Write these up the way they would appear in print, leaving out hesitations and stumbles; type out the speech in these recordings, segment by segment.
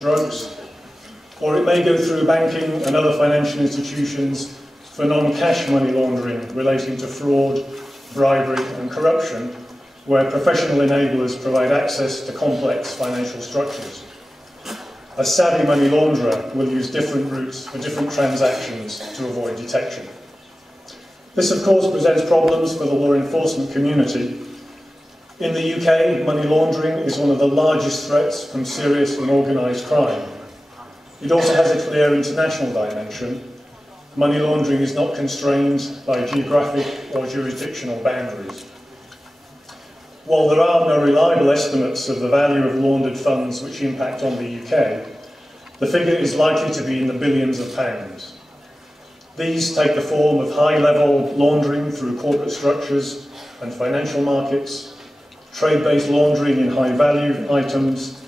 drugs, or it may go through banking and other financial institutions for non-cash money laundering relating to fraud, bribery and corruption, where professional enablers provide access to complex financial structures. A savvy money launderer will use different routes for different transactions to avoid detection. This, of course, presents problems for the law enforcement community. In the UK, money laundering is one of the largest threats from serious and organised crime. It also has a clear international dimension. Money laundering is not constrained by geographic or jurisdictional boundaries. While there are no reliable estimates of the value of laundered funds which impact on the UK, the figure is likely to be in the billions of pounds. These take the form of high-level laundering through corporate structures and financial markets, trade-based laundering in high-value items,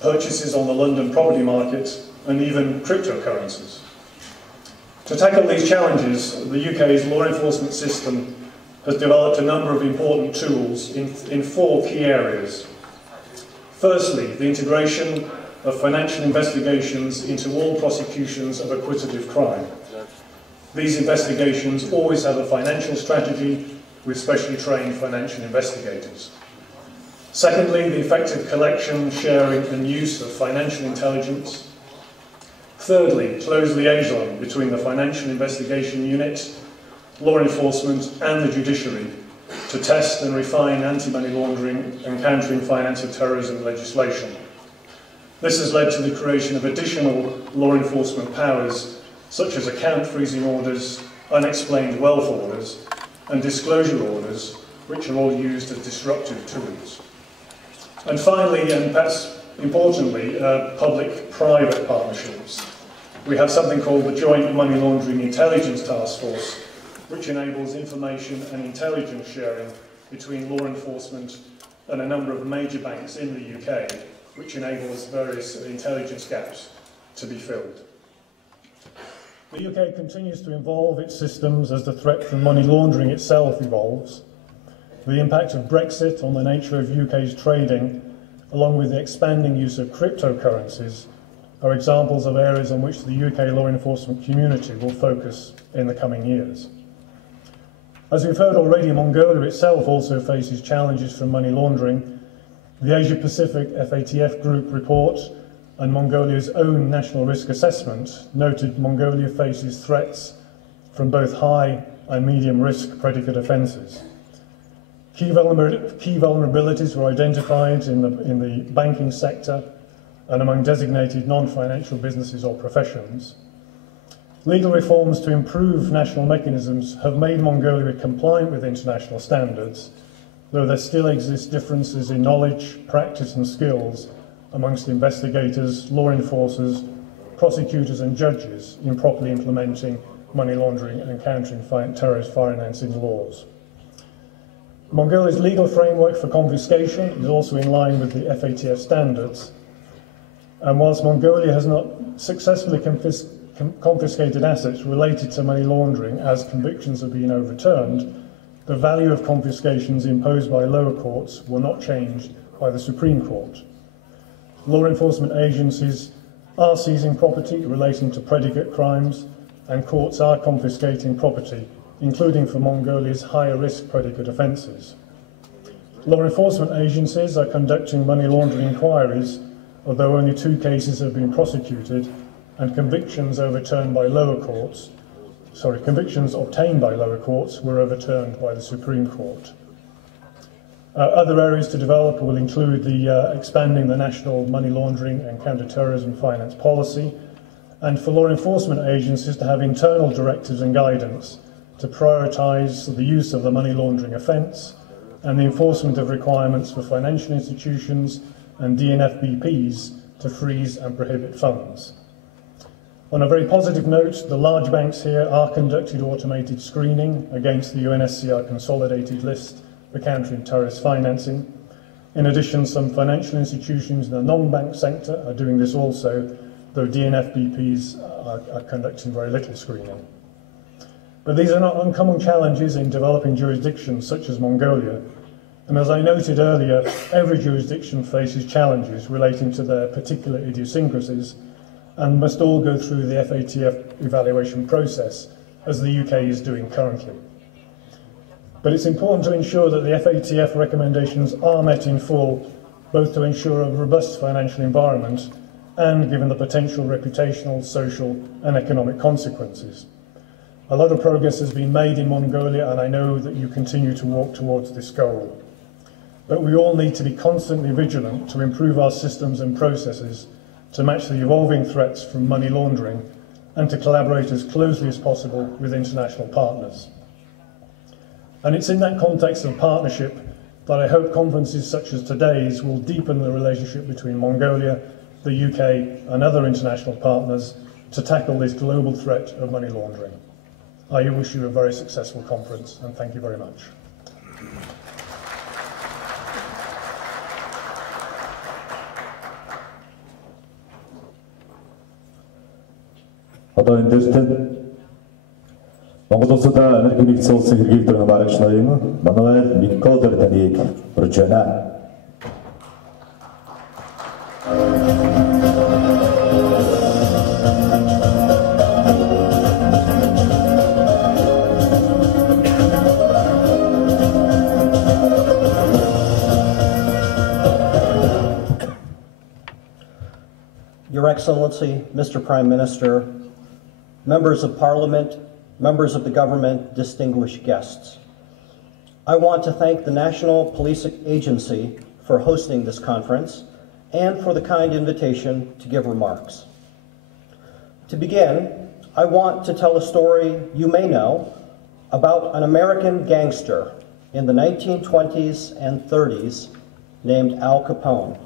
purchases on the London property market, and even cryptocurrencies. To tackle these challenges, the UK's law enforcement system has developed a number of important tools in four key areas. Firstly, the integration of financial investigations into all prosecutions of acquisitive crime. These investigations always have a financial strategy with specially trained financial investigators. Secondly, the effective collection, sharing and use of financial intelligence. Thirdly, close liaison between the Financial Investigation Unit, law enforcement and the judiciary to test and refine anti-money laundering and countering finance of terrorism legislation. This has led to the creation of additional law enforcement powers such as account freezing orders, unexplained wealth orders and disclosure orders, which are all used as disruptive tools. And finally, and perhaps importantly, public-private partnerships. We have something called the Joint Money Laundering Intelligence Task Force, which enables information and intelligence sharing between law enforcement and a number of major banks in the UK, which enables various intelligence gaps to be filled. The UK continues to evolve its systems as the threat from money laundering itself evolves. The impact of Brexit on the nature of UK's trading, along with the expanding use of cryptocurrencies, are examples of areas on which the UK law enforcement community will focus in the coming years. As we've heard already, Mongolia itself also faces challenges from money laundering. The Asia-Pacific FATF Group report and Mongolia's own national risk assessment noted Mongolia faces threats from both high and medium risk predicate offences. Key vulnerabilities were identified in the banking sector and among designated non-financial businesses or professions. Legal reforms to improve national mechanisms have made Mongolia compliant with international standards, though there still exist differences in knowledge, practice and skills amongst investigators, law enforcers, prosecutors and judges in properly implementing money laundering and countering terrorist financing laws. Mongolia's legal framework for confiscation is also in line with the FATF standards, and whilst Mongolia has not successfully confiscated assets related to money laundering as convictions have been overturned, the value of confiscations imposed by lower courts were not changed by the Supreme Court. Law enforcement agencies are seizing property relating to predicate crimes, and courts are confiscating property, including for Mongolia's higher risk predicate offences. Law enforcement agencies are conducting money laundering inquiries, although only 2 cases have been prosecuted, and convictions obtained by lower courts were overturned by the Supreme Court. Other areas to develop will include expanding the national money laundering and counter-terrorism finance policy, and for law enforcement agencies to have internal directives and guidance to prioritise the use of the money laundering offence and the enforcement of requirements for financial institutions and DNFBPs to freeze and prohibit funds. On a very positive note, the large banks here are conducting automated screening against the UNSCR consolidated list for countering terrorist financing. In addition, some financial institutions in the non-bank sector are doing this also, though DNFBPs are conducting very little screening. But these are not uncommon challenges in developing jurisdictions such as Mongolia, And as I noted earlier, every jurisdiction faces challenges relating to their particular idiosyncrasies and must all go through the FATF evaluation process, as the UK is doing currently. But it's important to ensure that the FATF recommendations are met in full, both to ensure a robust financial environment and given the potential reputational, social and economic consequences. A lot of progress has been made in Mongolia, and I know that you continue to walk towards this goal. But we all need to be constantly vigilant to improve our systems and processes to match the evolving threats from money laundering and to collaborate as closely as possible with international partners. And it's in that context of partnership that I hope conferences such as today's will deepen the relationship between Mongolia, the UK and other international partners to tackle this global threat of money laundering. I wish you a very successful conference, and thank you very much. Одоо энэ дэвтэн Монгол улсудаа Америк нэгдсэн улсын хэрэглэгдэх хамаарагч ноён Мануэль Николер таныг урьж байна. Your Excellency, Mr. Prime Minister, members of Parliament, members of the government, distinguished guests. I want to thank the National Police Agency for hosting this conference and for the kind invitation to give remarks. To begin, I want to tell a story you may know about an American gangster in the 1920s and 30s named Al Capone.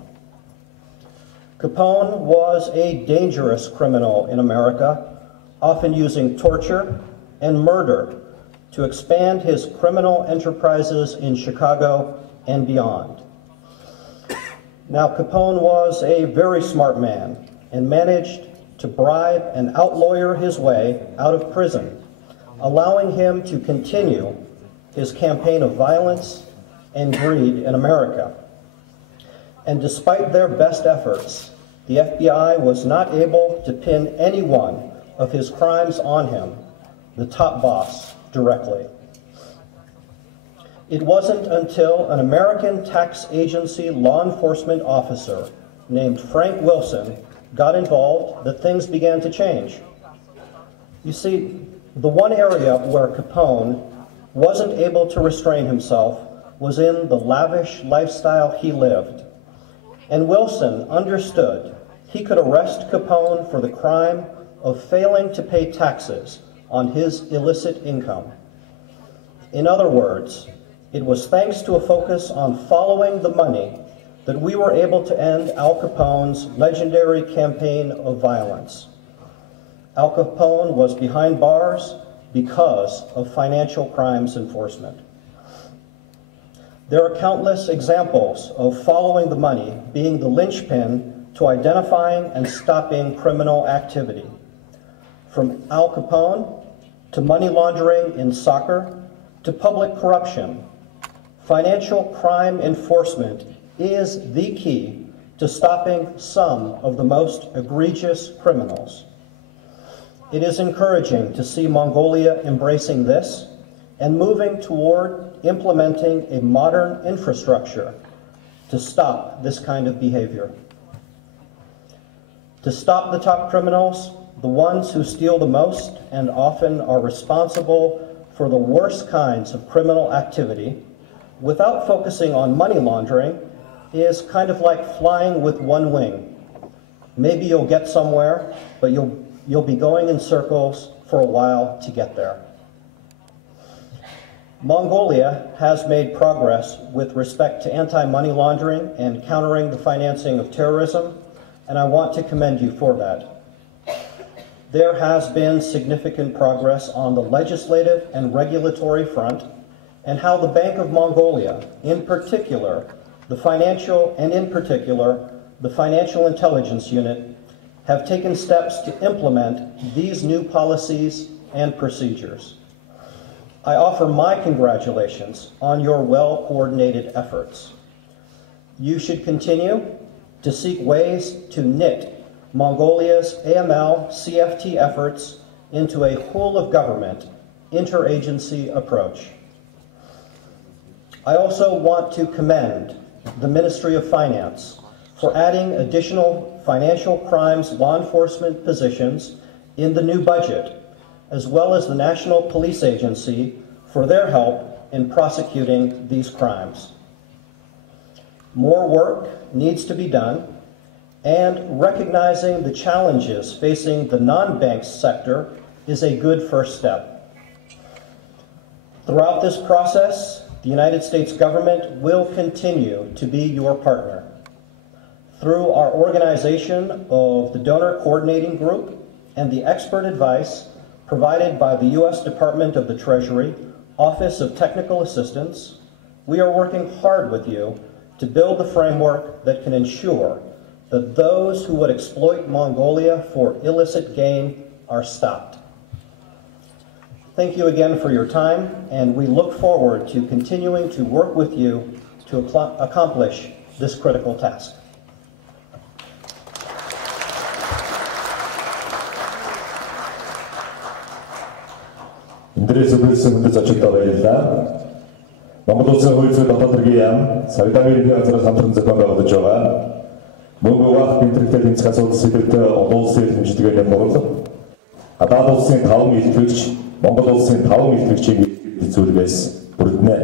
Capone was a dangerous criminal in America, often using torture and murder to expand his criminal enterprises in Chicago and beyond. Now, Capone was a very smart man and managed to bribe and outlawyer his way out of prison, allowing him to continue his campaign of violence and greed in America. And despite their best efforts, the FBI was not able to pin any one of his crimes on him, the top boss, directly. It wasn't until an American tax agency law enforcement officer named Frank Wilson got involved that things began to change. You see, the one area where Capone wasn't able to restrain himself was in the lavish lifestyle he lived. And Wilson understood he could arrest Capone for the crime of failing to pay taxes on his illicit income. In other words, it was thanks to a focus on following the money that we were able to end Al Capone's legendary campaign of violence. Al Capone was behind bars because of financial crimes enforcement. There are countless examples of following the money being the linchpin to identifying and stopping criminal activity. From Al Capone to money laundering in soccer to public corruption, financial crime enforcement is the key to stopping some of the most egregious criminals. It is encouraging to see Mongolia embracing this and moving toward implementing a modern infrastructure to stop this kind of behavior. To stop the top criminals, the ones who steal the most and often are responsible for the worst kinds of criminal activity, without focusing on money laundering, is kind of like flying with one wing. Maybe you'll get somewhere, but you'll be going in circles for a while to get there. Mongolia has made progress with respect to anti-money laundering and countering the financing of terrorism, and I want to commend you for that. There has been significant progress on the legislative and regulatory front, and how the Bank of Mongolia, in particular, the Financial Intelligence Unit, have taken steps to implement these new policies and procedures. I offer my congratulations on your well-coordinated efforts. You should continue to seek ways to knit Mongolia's AML-CFT efforts into a whole-of-government, interagency approach. I also want to commend the Ministry of Finance for adding additional financial crimes law enforcement positions in the new budget, as well as the National Police Agency for their help in prosecuting these crimes. More work needs to be done, and recognizing the challenges facing the non-bank sector is a good first step. Throughout this process, the United States government will continue to be your partner. Through our organization of the Donor Coordinating Group and the expert advice provided by the U.S. Department of the Treasury, Office of Technical Assistance, we are working hard with you to build the framework that can ensure that those who would exploit Mongolia for illicit gain are stopped. Thank you again for your time, and we look forward to continuing to work with you to accomplish this critical task. 인터넷 서비스 문제 저축도 баярлалаа. Монгол улсын хууль зүйн дотоод хэргийн яам, Сагдамын газраас хамтран зохион байгуулж байгаа мөнгө угаах бинтрэгтэй тэнцэх асуудал сэдвээр олон улсын хэмжээгээр хурал гадаад улсын 5 илтгэгч Монгол улсын 5 илтгэгчийн зүйлгээс бүрднэ.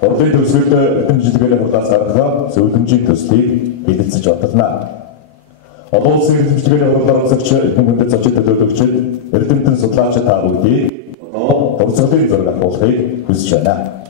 Хурлын төсөлд эрдэмтдийн хурлаас гаргах зөвлөмжийн төслийг бэлтгэж батална. Олон улсын эрдэмтдийн хурлаар оролцогч хүмүүст зочид төлөөлөгчид эрдэмтэн судлаач та бүгдийг дурсгалын зураг авахыг хүсэж байна.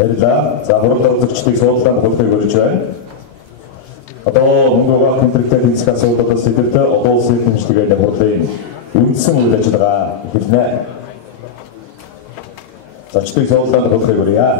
баярлалаа. За хурал оролцогчдыг суулгаанд хөлтөйг өрж байна. Одоо мөнгө угаах бинтрэгтэй тэнцэх асуудлаас сэдвээр олон улсын хэмжээгээр хурлын үндсэн үйл ажиллагаа эхэлнэ. Зочдыг суулгаад өгөхийг хүрье.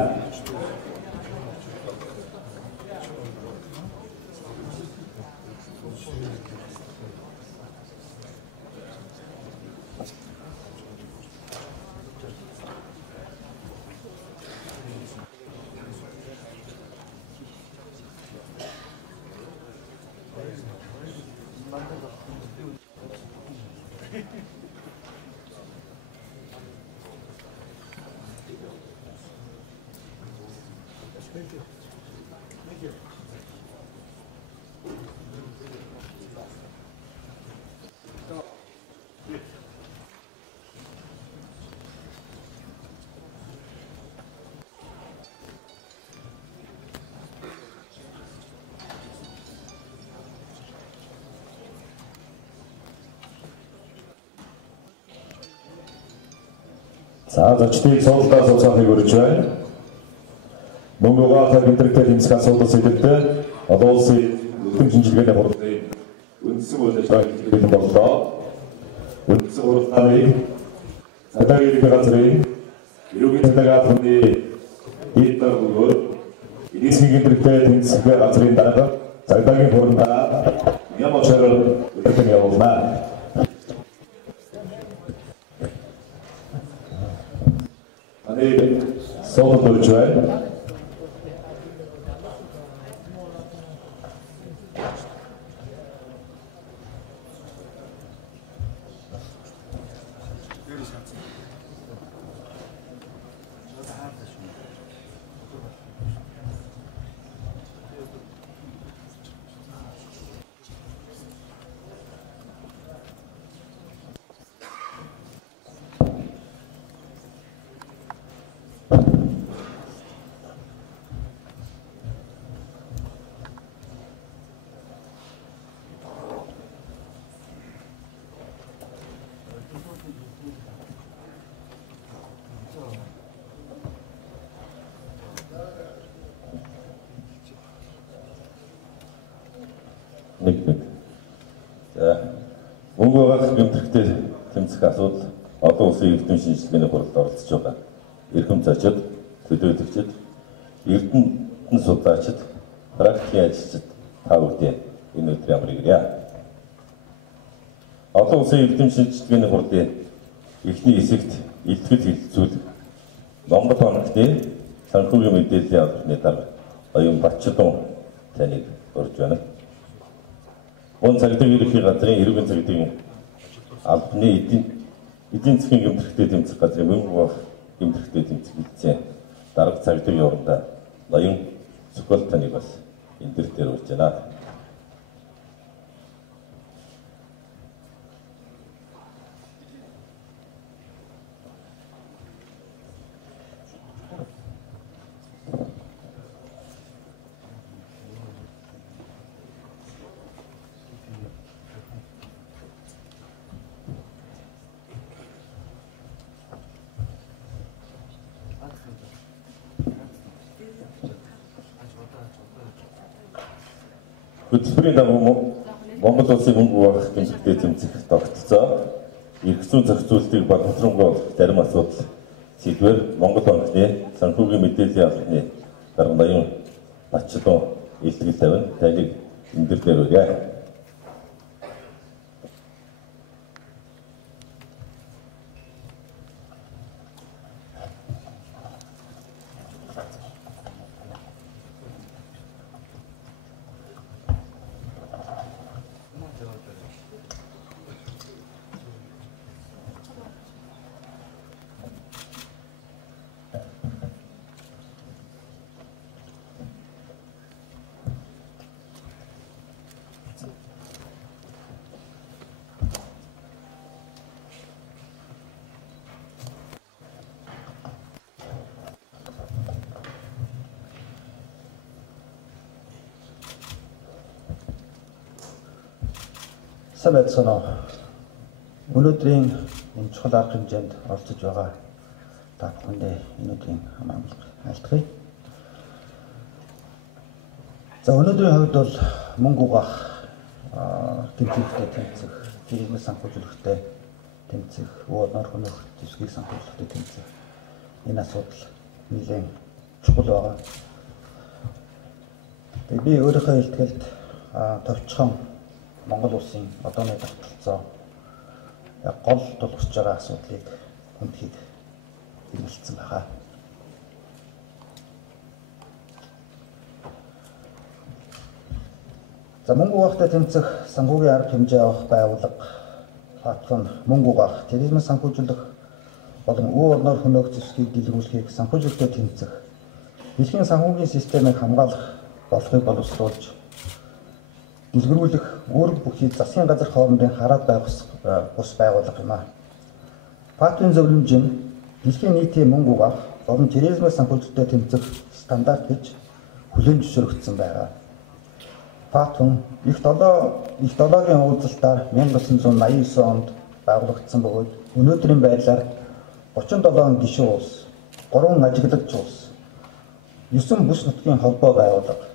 За зочдыг суулгаас уцаахыг хүргэж байна. Мөнгө угаахаар интернет тэмцэх асуудал сэдвээр олон улсын өдөржин шинжилгээний хурлын үндсэн үйл ажиллагааг хэлбэлэн боллоо. Үндсэн уралдааныг цагдаагийн ерөнхий газрын эрүүгийн цагдаагийн албаны хийдээр өгөөд эдийн интернет тэмцэх газрын дарга цагдаагийн хурлаа ямаачаар үлдэн явуулна. Sono Portugal. Мөнгө угаах гэмтрэхтэй тэмцэх асуудал олон улсын эрдэнэ шинжилгээний хуралд оролцож байгаа. Эрхэм зочид, төлөөлөгчид, эрдэнэ судлаачид, практикийн ажилчид та бүхэн энэ өдрийн амрыг ирье. Олон улсын эрдэнэ шинжилгээний хурлын эхний хэсэгт илтгэл хэлэлцүүлэг Монгол хоногтын санхүүгийн мэдээллийн албаны дарга Оюун Батчилуун таныг урьж байна. Мөн цагдаагийн ерөнхий газрын эрүүгийн цагдаагийн албаны эдийн засгийн гэмтрэхтэй тэмцэх газрын мөнгө угаах гэмтрэхтэй тэмцэх хэлцээ дарга цагдаагийн орондоо Оюун Сүхбол таныг бас энэ дээр урьж байна. Хөтөлбөрийн дагуу Монгол улсын мөнгө угаах гэмтрэхтэй тэмцэх тогтцоо эрх зүйн зохицуултыг боловсруулах болох зарим асуудал сэдвээр Монгол хоногны санхүүгийн мэдээллийн албаны дарга Оюун Батчилуун илтгэл тавина. Таныг энэ дээр өргөе. Самэцно өнөөдрийн энэ чухал арга хэмжээнд оролцож байгаа та бүхэндээ өнөөдрийн амжилт айлтгая. За өнөөдрийн хувьд бол мөнгө угаах гэмтрэхтэй тэмцэх, бизнес санхүүжүүлэхтэй тэмцэх, өөрөөр хөнөөх зэвсгийг санхүүжлэхдээ тэмцэх энэ асуудал нэлээд чухал байгаа. Тэгээ би өөрийнхөө илтгэлд товчхон Монгол улсын одооны тогтолцоо гол тулгарч байгаа асуудлыг хүндхийг хэлэлцсэн байгаа. За мөнгө угаахтай тэмцэх санхүүгийн арга хэмжээ авах байгууллага фатвын мөнгө угаах, терроризмыг санхүүжүүлэх болон өөр орноор хөнөөх зэвсгийг дэлгэрүүлэхийг санхүүжилтөд тэмцэх, дэлхийн санхүүгийн системийг хамгаалах болохыг боловсруулж дэлгэрүүлэх үүрэг бүхий засгийн газар хоорондын хараад байх бус байгууллага юм а. Фатвын зөвлөмж нь дэлхийн нийтийн мөнгө угаах болон терроризмыг санхүүжилтөд тэмцэх стандарт гэж хүлээн зөвшөөрөгдсөн байгаа. Фатвын их долоогийн уулзалтаар 1989 онд байгуулагдсан бөгөөд өнөөдрийн байдлаар 37 гишүүн улс, 3 ажиглагч улс, 9 бүс нутгийн холбоо байгууллага,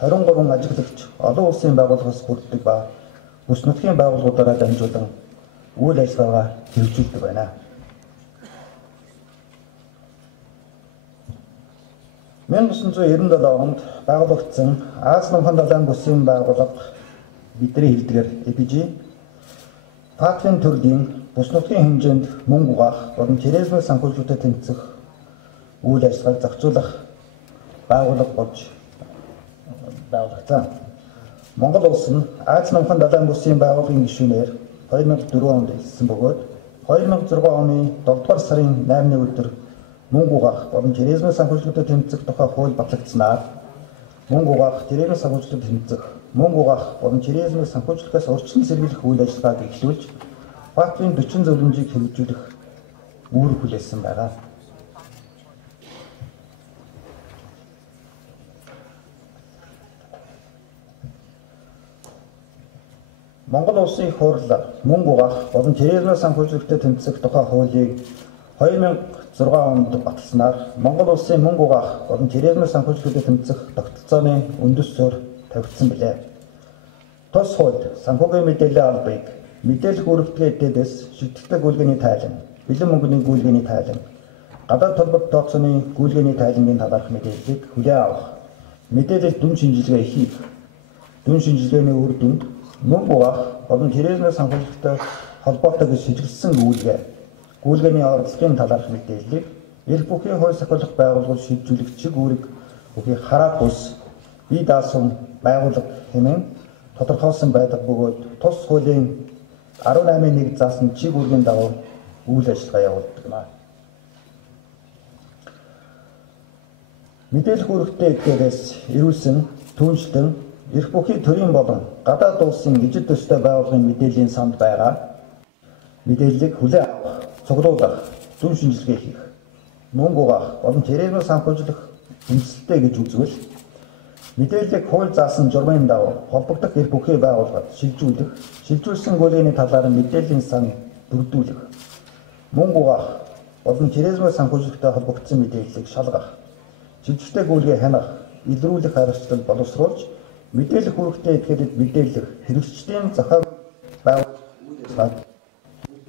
23 ажиглагч олон улсын байгууллагаас бүрддэг ба бүс нутгийн байгууллагуудаараа дамжуулан үйл ажиллагаагаа хэрэгжүүлдэг байна. (1997 онд байгуулагдсан Аз намхан далайн бүсийн байгууллага бидний хэлдгээр EPG фатвын төрлийн бүс нутгийн хэмжээнд мөнгө угаах болон терроризмыг санхүүжүүлэлтэд тэмцэх үйл ажиллагааг зохицуулах байгууллага болж байгуулагдсан. Монгол улс нь Аз намхан далайн бүсийн байгууллагын гишүүнээр 2004 онд хэлсэн бөгөөд 2006 оны 7 дугаар сарын 8-ны өдөр мөнгө угаах болон терроризмыг санхүүжүүлэлтэд тэмцэх тухай хууль батлагдсанаар мөнгө угаах, терроризмыг санхүүжүүлэлтэд тэмцэх, мөнгө угаах болон терроризмыг санхүүжүүлэхээс урьдчилан сэргийлэх үйл ажиллагааг эхлүүлж фатвын 40 зөвлөмжийг хэрэгжүүлэх үүрэг хүлээсэн байгаа. Монгол улсын их хурл мөнгө угаах болон терроризмыг санхүүжүүлэлтэд тэмцэх тухай хуулийг 2006 онд баталснаар Монгол улсын мөнгө угаах болон терроризмыг санхүүжүүлэлтэд тэмцэх тогтолцооны үндэс суурь тавигдсан билээ. Тус хууль санхүүгийн мэдээллийн албыг мэдээлэх үүрэгтэй эдээс шийдвэрлэх гүйлгээний тайлан, бэлэн мөнгөний гүйлгээний тайлан, гадаад толгойд тооцооны гүйлгээний тайлангийн талаарх мэдээллийг хүлээн авах, мэдээлэл дүн шинжилгээ хийх, дүн шинжилгээний үр дүнд мөнгө угаах болон терроризмыг санхүүжүүлэлттэй холбоотой гэж шийдвэрлсэн гүйлгээний орлогын талаарх мэдээллийг эрх бүхий хууль сахиулах байгууллагууд шийдвэрлэх чиг үүрэг бүхий хараад бус бие даасан байгууллага хэмээн тодорхойлсон байдаг бөгөөд тус хуулийн 18-1 заасан чиг үүргийн дагуу үйл ажиллагаа явуулдаг юм. Мэдээлэх үүрэгтэй эдгээрээс ирүүлсэн түншлэн эрх бүхий төрийн болон гадаад улсын ижил төстэй байгууллагын мэдээллийн санд байгаа мэдээллийг хүлээн авах, цуглуулах, дүн шинжилгээ хийх, мөнгө угаах болон терроризмыг санхүүжүүлэх эмчилтэй гэж үзвэл мэдээллийг хууль заасан журмын дагуу холбогдох эрх бүхий байгууллагад шилжүүлсэн гүйлгээний талаар мэдээллийн сан бүрдүүлэх, мөнгө угаах болон терроризмыг санхүүжүүлэхтэй холбогдсон мэдээллийг шалгах, шилжүүлэлттэй гүйлгээ хянах, илрүүлэх хариуцлал боловсруулж мэдээлэх үүрэгтэй этгээдэд мэдээлэх хэрэгжлийн зохион байгуулалт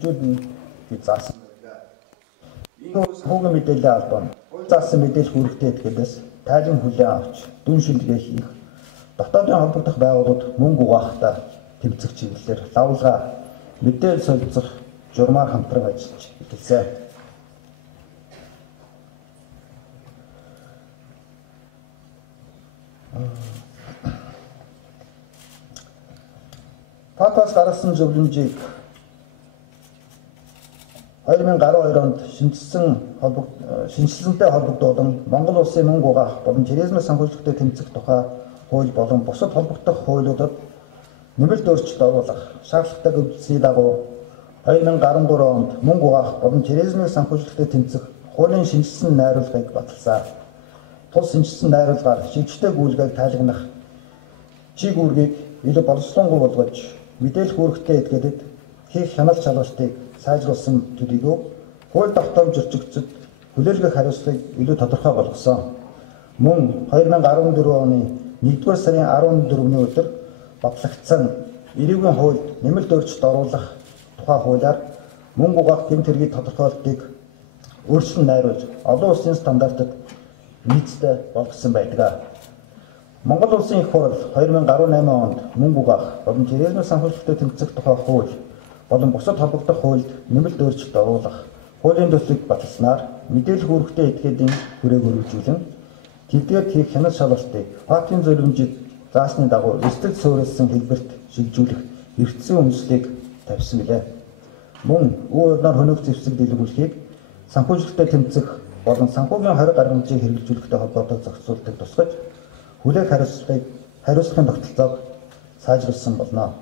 гэж заасан байна. Энэ санхүүгийн мэдээллийн албан заасан мэдээлэх үүрэгтэй этгээдээс тайлан хүлээн авч дүн шинжилгээ хийх, дотоодын холбогдох байгууллагууд мөнгө угаахтай тэмцэх чиглэлээр лавлгаа мэдээлэл солилцох журмаар хамтран ажиллаж эхэлсэн. Фатваас гаргасан зөвлөмжийг 2012 онд шинжилсэнтэй холбогдуулан Монгол улсын мөнгө угаах болон терроризмыг санхүүжүүлэхтэй тэмцэх тухай хууль болон бусад холбогдох хуулиудад нэмэлт өөрчлөлт оруулах шаардлагатай үзүүлсний дагуу 2013 онд мөнгө угаах болон терроризмыг санхүүжүүлэхтэй тэмцэх хуулийн шинжилсэн найруулгыг баталсан. Тус шинжилсэн найруулгаар шийдвэртэй гүйлгээг тайлагнах чиг үүргийг илүү боловсруулангуй болгож мэдээлэх үүрэгтэй этгээдэд хийх хяналт шалгалтыг сайжруулсан төдийгүй хууль тогтоомж зөрчигдөж хүлээлгэх хариуцлагыг илүү тодорхой болгосон. Мөн 2014 оны 1-р сарын 14-ний өдөр батлагдсан эрүүгийн хуульд нэмэлт өөрчлөлт оруулах тухай хуулиар мөнгө угаах гэмт хэргийг тодорхойлтыг өөрчлөн найруулж олон улсын стандартад нийцтэй болгосон байдаг. Монгол улсын их хурл 2018 онд мөнгө угаах болон терроризмын санхүүжилттэй тэмцэх тухай хууль болон бусад холбогдох хуульд нэмэлт өөрчлөлт оруулах хуулийн төслийг баталснаар мэдээлэл үүрэгтэй этгээдийн хүрээг өргөжүүлэн тэдгээр хийх хяналт шалгалтыг фактын зөвлөмжид заасны дагуу эсдэг суурилсан хэлбэрт шилжүүлэх эрхцсэн үндэслэлийг тавьсан билээ. Мөн үе удаар хөнөөх зэвсэг дэлгүүлэхийг санхүүжилттэй тэмцэх болон санхүүгийн 20 гаруй хэмжээг хэрэгжүүлэхтэй холбоотой зохицуултыг тусгаж хүлээх хариуцлагын тогтолцоог сайжруулсан болно.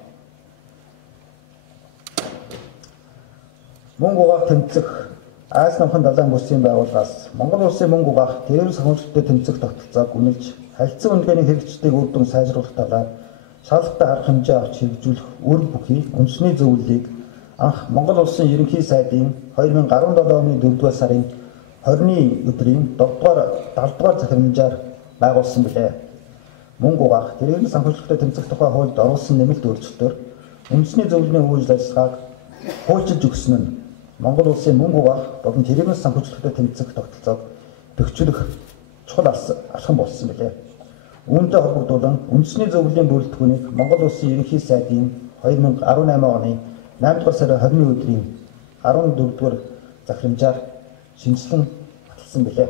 Мөнгө угаах тэмцэх Аз намхан далайн бүсийн байгууллагаас Монгол улсын мөнгө угаах тэрээр санхүүжилттэй тэмцэх тогтолцоог үнэлж харилцан үндэгэний хэрэгжлийг үр дүн сайжруулах талаар шаардлагатай арга хэмжээ авч хэрэгжүүлэх үр бүхий үндэсний зөвлөлийг анх Монгол улсын ерөнхий сайдын 2017 оны 4-р сарын 20-ны өдрийн 7-р захирамжаар байгуулсан билээ. Мөнгө угаах тэрээр санхүүжилттэй тэмцэх тухай хуульд оруулсан нэмэлт өөрчлөлтөөр үндэсний зөвлөлийн үйл ажиллагааг хуульчилж өгсөн нь Монгол улсын мөнгө угаах болон тэрээр санхүүжилттэй тэмцэх тогтолцоог бэхжүүлэх чухал алхам болсон билээ. Үүнтэй холбогдуулан үндэсний зөвлөлийн бүрэлдэхүүнийг Монгол улсын ерөнхий сайдын 2018 оны 8-р сарын 20-ны өдрийн 14-р захирамжаар шинжилэн баталсан билээ.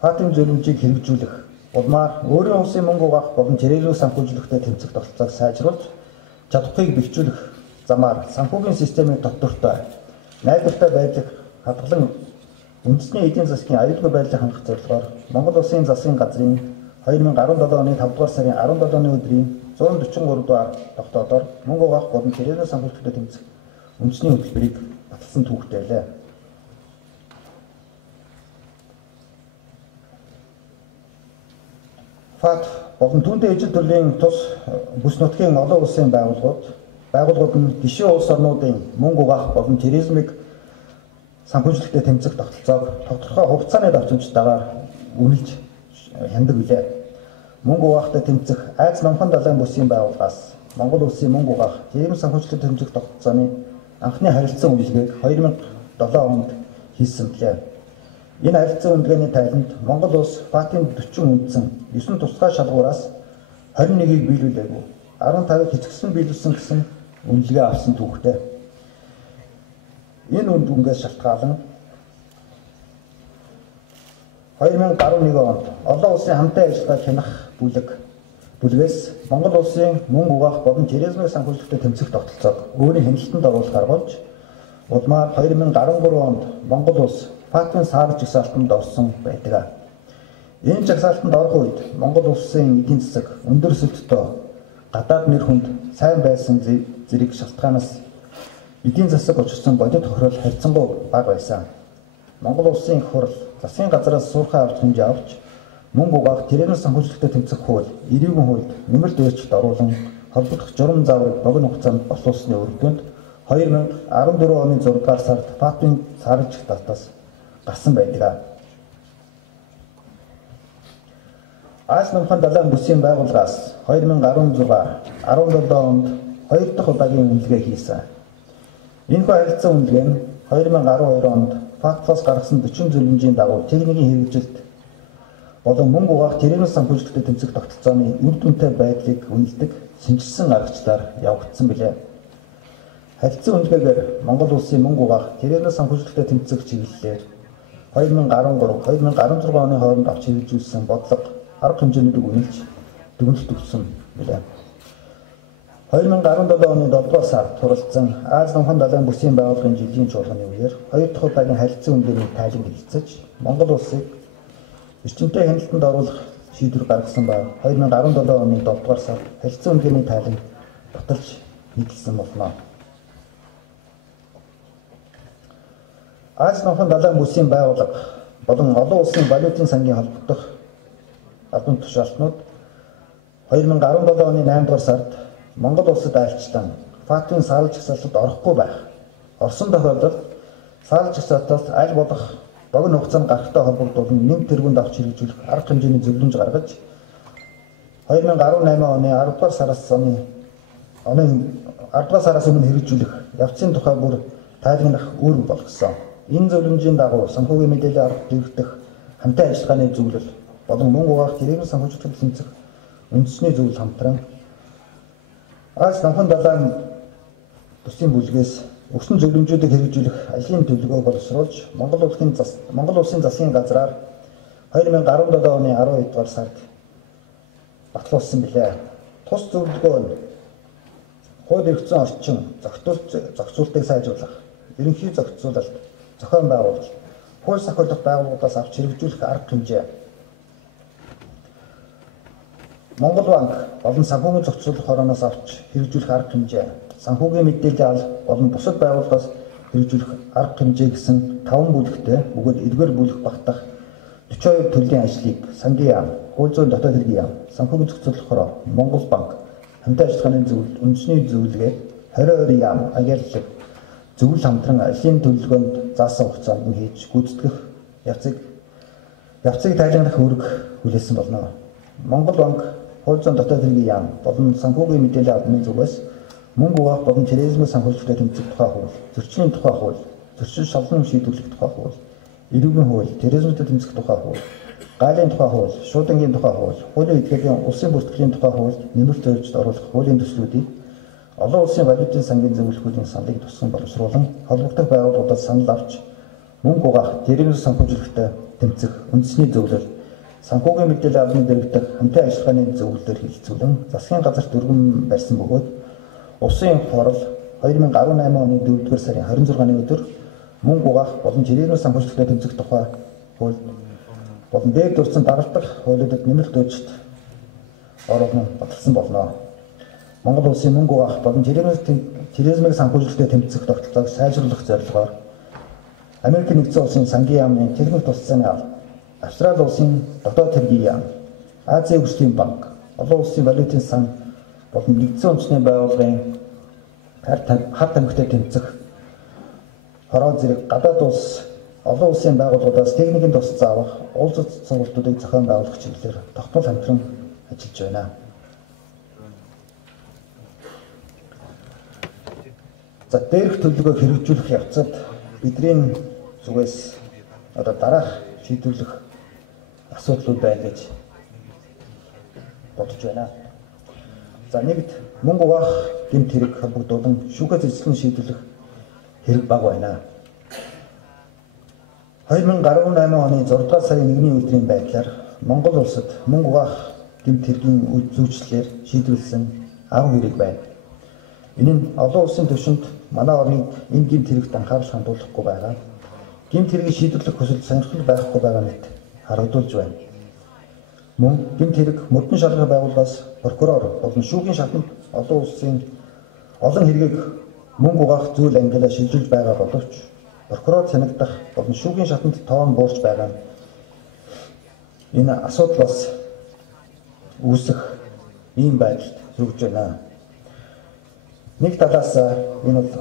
Фактын зөвлөмжийг хэрэгжүүлэх улмаар өөрийн улсын мөнгө угаах болон тэрээр санхүүжилттэй тэмцэх тогтолцоог сайжруулж чадахыг бэхжүүлэх замаар санхүүгийн системийн доктортой найдвартай байдлыг хадгалан үндэсний эдийн засгийн аюулгүй байдлыг хангах зорилгоор Монгол улсын засгийн газрын 2017 оны 5-р сарын 17-ны өдрийн 143 дугаар тогтоодоор мөнгө угаах болон тэрээр санхүүжилттэй тэмцэх үндэсний хөтөлбөрийг баталсан түүхтэй байлаа. ФАТ болон түүнтэй ижил төрлийн тус бүс нутгийн олон улсын байгууллагууд нь гишүүн улс орнуудын мөнгө угаах болон терроризмыг санхүүжилттэй тэмцэх тогтолцоог тодорхой хугацааны давчимжтайгаар үнэлж хяндаг билээ. Мөнгө угаахтай тэмцэх Аз намхан далайн бүсийн байгууллагаас Монгол улсын мөнгө угаах терроризм санхүүжилттэй тэмцэх тогтолцооны анхны харилцан үнэлгээг 2007 онд хийсэн билээ. Энэ харилцан үнэлгээний тайланд Монгол улс ФАТ-ын 40 үндсэн 9 тусгай шалгуураас 21-ийг биелүүлээгүй 15-ыг хэсэгсэн биелүүлсэн гэсэн үнэлгээ авсан түүхтэй. Энэ үнд үнгээс шалтгаалan 2011 онд олон улсын хамтын ажиллагааг хянах бүлгээс Монгол улсын мөнгө угаах болон терроризмыг санхүүжилттэй тэмцэх тогтолцоог өөрийн хяналтанд оруулахаар болж улмаар 2013 онд Монгол улс ФАТ-ын саарж жагсаалтанд орсон байдаг. Энэ жагсаалтанд орох үед Монгол улсын эдийн засаг өндөр өсөлттэй гадаад нэр хүнд сайн байсан зэрэг шалтгаанаас эдийн засаг очсон бодит тохирол харьцангуй бага байсан. Монгол улсын их хурл засгийн газраас суурхай авч хэмжээ авч мөнгө угаах тэрээр санхүүжилттэй тэмцэх хууль 90-ийн хуульд нэмэлт өөрчлөлт оруулан холбогдох журам зааврыг богино хугацаанд боловсруулсны үр дүнд 2014 оны 6-р сард ФАТ-ын саарж жагсаалтаас гарсан байдаг. Аз намхан далайн бүсийн байгууллагаас 2016-17 онд 2 дахь удаагийн үнэлгээ хийсэн. Энэхүү харилцан үнэлгээ нь 2012 онд ФАТ-аас гаргасан 40 зөвлөмжийн дагуу техникийн хэрэгжилт болон мөнгө угаах тэрээр санхүүжилттэй тэмцэх тогтолцооны үр дүнтэй байдлыг үнэлдэг шинжилсэн аргачлаар явагдсан билээ. Харилцан үнэлгээгээр Монгол улсын мөнгө угаах тэрээр санхүүжилттэй тэмцэх чиглэлээр 2013-2016 оны хооронд авч хэрэгжүүлсэн бодлого арга хэмжээнүүдийг үнэлж дүгнэлт өгсөн билээ. 2017 оны 7-р сард хуралдсан Аз намхан далайн бүсийн байгууллагын жилийн чуулганы үеэр 2 дахь удаагийн харилцан үнэлгээний тайлан хэлэлцэж Монгол улсыг эрчимтэй хяналтанд оруулах шийдвэр гаргасан ба 2017 оны 7-р сард харилцан үнэлгээний тайлан баталж нийтлсэн болно. Аз намхан далайн бүсийн байгууллага болон олон улсын валютын сангийн холбогдох албан тушаалтнууд 2017 оны 8-р сард Монгол улсад айлчлан ФАТ-ын саарл жагсаалтад орохгүй байх. Орсон тохиолдолд саарл жагсаалтаас аль болох богино хугацаанд гарахтай холбогдуулан нэмт тэргуунд авч хэрэгжүүлэх арга хэмжээний зөвлөмж гаргаж 2018 оны 10-р сараас өмнө хэрэгжүүлэх явцын тухай бүр тайлгнах үүрэг болгосон. Энэ зөвлөмжийн дагуу санхүүгийн мэдээлэл арга хэрэгдэх хамтын ажиллагааны зөвлөл болон мөнгө угаах тэрэгний санхүүжилтийг тэмцэх үндэсний зөвлөл хамтран Аз намхан далайн төслийн бүлгээс өгсөн зөвлөмжүүдийг хэрэгжүүлэх ажлын төлөвлөгөөг боловсруулж Монгол улсын засгийн газраар 2017 оны 12 дугаар сард батлуулсан билээ. Тус зөвлөгөө нь хууль эрхцэн орчин зохицуултыг сайжруулах, ерөнхий зохицуулалт, зохион байгуулалт, хууль сахиулах байгууллагаас авч хэрэгжүүлэх арга хэмжээ, Монгол банк болон санхүүгийн зохицуулах хорооноос авч хэрэгжүүлэх арга хэмжээ, санхүүгийн мэдээллийн алба болон бусад байгууллагаас хэрэгжүүлэх арга хэмжээ гэсэн 5 бүлэгтэй өгөөд эдгээр бүлэг багтах 42 төрлийн ажлыг сангийн яам, хууль зүйн дотоод хэргийн яам, санхүүгийн зохицуулах хороо, Монгол банк, хамтын ажиллагааны зөвлөл, үндэсний зөвлөгээд 22 яам, агуулга, зөвлөл хамтран ажлын төлөвлөгөөнд заасан хугацаанд нь хийж гүйцэтгэх явцыг тайлгнах үүрэг хүлээсэн болно. Монгол банк хууль зүйн дотоод хэргийн яам болон санхүүгийн мэдээллийн албаны зүгээс мөнгө угаах болон терроризмын санхүүжилтөд тэмцэх тухай хууль, зөрчлийн тухай хууль, зөрчил шалган шийдвэрлэх тухай хууль, эрүүгийн хууль, терроризмтэй тэмцэх тухай хууль, гайлын тухай хууль, шуудангийн тухай хууль, хуулийн этгээлийн улсын бүртгэлийн тухай хууль, нэмэлт зөвлөлд оруулах хуулийн төслүүдийг олон улсын валютын сангийн зөвлөхүүдийн саналыг тусган боловсруулан холбогдох байгууллагуудаас санал авч мөнгө угаах, терроризм санхүүжилтөд тэмцэх үндэсний зөвлөл, санхүүгийн мэдээллийн албаны дэргэдэх хамтын ажиллагааны зөвлөлөөр хилцүүлэн засгийн газарт өргөн барьсан бөгөөд улсын хурал 2018 оны 4-р сарын 26-ны өдөр мөнгө угаах болон терроризм санхүүжилтөд тэмцэх тухай хууль болон дээр дурдсан даралдах хуулиудад нэмэлт өөрчлөлт оруулан баталсан болно. Монгол улсын мөнгө угаах болон терроризмыг санхүүжилтөд тэмцэх тогтолцоог сайжруулах зорилгоор Америк нэгдсэн улсын сангийн яамны техник тусалцааны алба, Австрали улсын дотоод хэргийн яам, Азийн хөгжлийн банк, олон улсын валютын сан болон нэгдсэн үндэсний байгууллагын хар тамхитай тэмцэх хороо зэрэг гадаад улс олон улсын байгууллагуудаас техникийн тусалцаа авах уулзалт сургалтуудыг зохион байгуулах чиглэлээр тогтмол хамтран ажиллаж байна. За дээрх төлөвлөгөө хэрэгжүүлэх явцад бидний зүгээс дараах шийдвэрлэх асуудлууд байна гэж бодож байна. За нэгд мөнгө угаах гэмт хэрэг холбогдуулан шүүхээс эзлэн шийдвэрлэх хэрэг бага байна. 2018 оны 6 дугаар сарын 1-ний өдрийн байдлаар Монгол улсад мөнгө угаах гэмт хэргийн зүйчлэлээр шийдвэрлсэн 10 хэрэг байна. Энэ нь олон улсын түвшинд манай орныг энэ гэмт хэрэгт анхаарал хандуулахгүй байгаа. Гэмт хэргийг шийдвэрлэх хүсэл сонирхол байхгүй байгаа мэт харагдуулж байна. Мөн гэмт хэрэг мөрдөн шалгах байгууллагаас прокурор болон шүүхийн шатанд олон хэргийг мөнгө угаах зүйл ангилаа шилжүүлж байгаа боловч прокурор санагдах болон шүүхийн шатанд тоон буурч байгаа. Энэ асуудал бас үүсэх ийм байдалд хүрэж байна. Нэг талаас энэ бол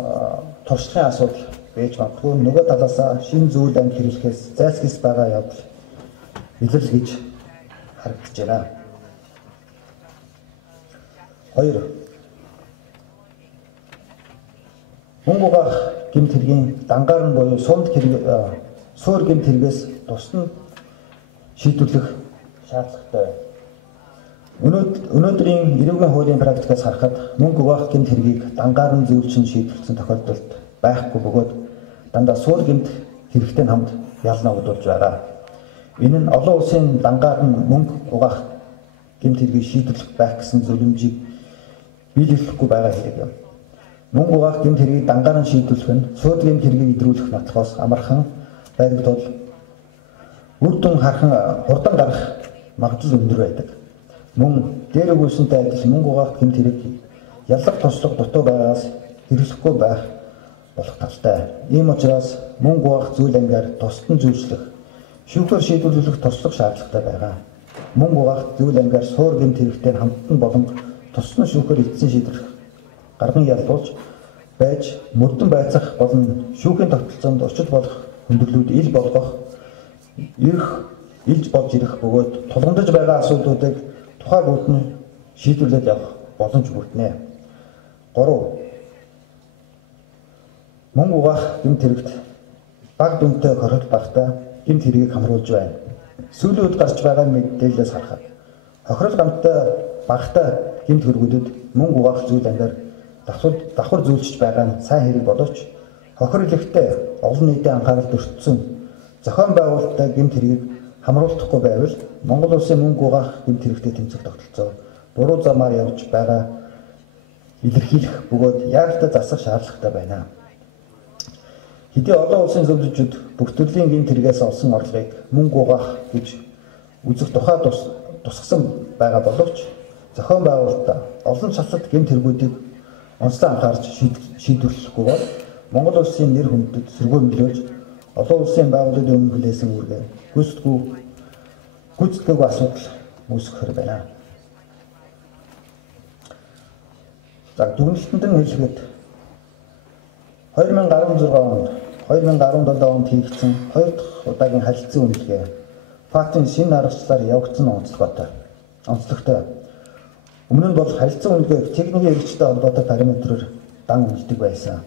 туршлагын асуудал байж магадгүй, нөгөө талаас шинэ зүйл анги хэрэглэхээс зайлсхийс байгаа явдал илэрл гэж харагдаж байна. 2. Мөнгө угаах гэмт хэргийн дангаар нь буюу суур гэмт хэрэгээс тусна шийдвэрлэх шаардлагатай. Өнөөдрийн эрүүгийн хуулийн практикаас харахад мөнгө угаах гэмт хэргийг дангаар нь зөвлөсөн шийдвэрлсэн тохиолдолд байхгүй бөгөөд дандаа суур гэмт хэрэгтэй хамт ялна удуулж байгаа. Энэ нь олон улсын дангаар нь мөнгө угаах гэмт хэргийг шийдвэрлэх байх гэсэн зөвлөмжийг биелүүлэхгүй байгаа хэрэг юм. Мөнгө угаах гэмт хэргийг дангаар нь шийдвэрлэх нь суур гэмт хэргийг идрүүлэх нотлохоос амархан байдаг тул үр дүн хархан хурдан гарах магадлал өндөр байдаг. Мөн дээр өгүүлсэнтэй адил мөнгө угаах гэмт хэрэг яллах туслах дутуу байгаас хэрэглэхгүй байх болох талтай. Ийм учраас мөнгө угаах зүйл ангиар тусдан зүйчлэх, шүүхээр шийдвэрлэх туслах шаардлагатай байгаа. Мөнгө угаах зүйл ангиар суур гэмт хэрэгтэй хамтдан болон тусдан шүүхээр эзэн шийдвэрлэх гарган яллуулж байж мөрдөн байцах болон шүүхийн тогтолцоонд орчил болох хүндрэлүүд ил болж ирэх бөгөөд тулгамдж байгаа асуудлуудыг тухай бүгд нь шийдвэрлээд явах боломж бүрднэ. 3. мөнгө угаах гэмт хэрэгт бага дүнтэй хорхол багтаа гэмт хэргийг хамруулж байна. Сүүлийн үед гарч байгаа мэдээлэлээс харахад хохирол гамтай багтаа гэмт хэрэгүүдэд мөнгө угаах зүйл ангаар давхар зүйлж байгаа нь сайн хэрэг боловч хохирол ихтэй олон нийтийн анхааралд өртсөн зохион байгуулалттай гэмт хэргийг хамруулахгүй байвал Монгол улсын мөнгө угаах гэмт хэрэгтэй тэмцэх тогтолцоо буруу замаар явж байгаа илэрхийлэх бөгөөд яаралтай засах шаардлагатай байна. Хэдий олон улсын зөвлөжүүд бүх төрлийн гэмт хэрэгээс олсон орлогыг мөнгө угаах гэж үзэх тухай тусгасан байгаа боловч зохион байгуулалтаа олон шалтгаалт гэмт хэрэгүүдийг онцлог анхаарч шийдвэрлэхгүй бол Монгол улсын нэр хүндэд сөргөөр нөлөөлж олон улсын байгууллагын өмнө хүлээсэн үүргээ гүйцэтгэхгүй асуудал үүсгэх байна. За дүгнэлтэнд нь хэлэхэд 2016 онд 2017 онд хийгдсэн 2 дахь удаагийн харилцан үнэлгээ фактын шинэ аргачлалаар явагдсан онцлогтой. Өмнө нь бол харилцан үнэлгээг техникийн хэрэгжтэй холбоотой параметрээр дан үнэлдэг байсан.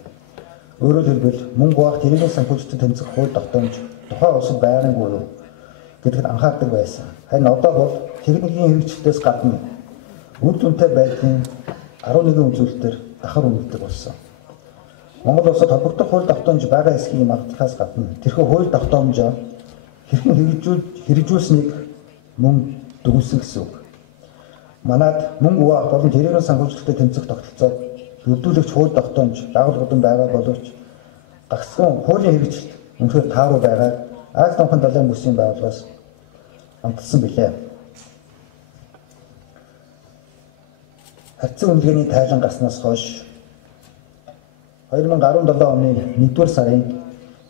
Өөрөөр хэлбэл мөнгө угаах тэргийн санхүүжилтөд тэмцэх хууль тогтоомж тухайн улсад байрангүй юу гэдэгт анхаардаг байсан. Харин одоо бол техникийн хэрэгжлээс гадна үр дүнтэй байдлын 11 үзүүлэлтээр дахар үнэлдэг болсон. Монгол улсад холбогдох хууль тогтоомж байгаа эсхийн магадлагаас гадна тэрхүү хууль тогтоомжоо хэрхэн хэрэгжүүлсэнийг мөн дүгнсэн гэсэн үг. Манайд мөнгө угаах болон тэргийн санхүүжилтөд тэмцэх тогтолцоо бүрдүүлэгч хууль тогтоомж байгууллагууд байгаа боловч гагцхан хуулийн хэрэгжилт үнэхээр тааруу байгааг Аз намхан далайн бүсийн байгууллагаас амталсан билээ. Харилцан үнэлгээний тайлан гарснаас хойш 2017 оны 1-р сарын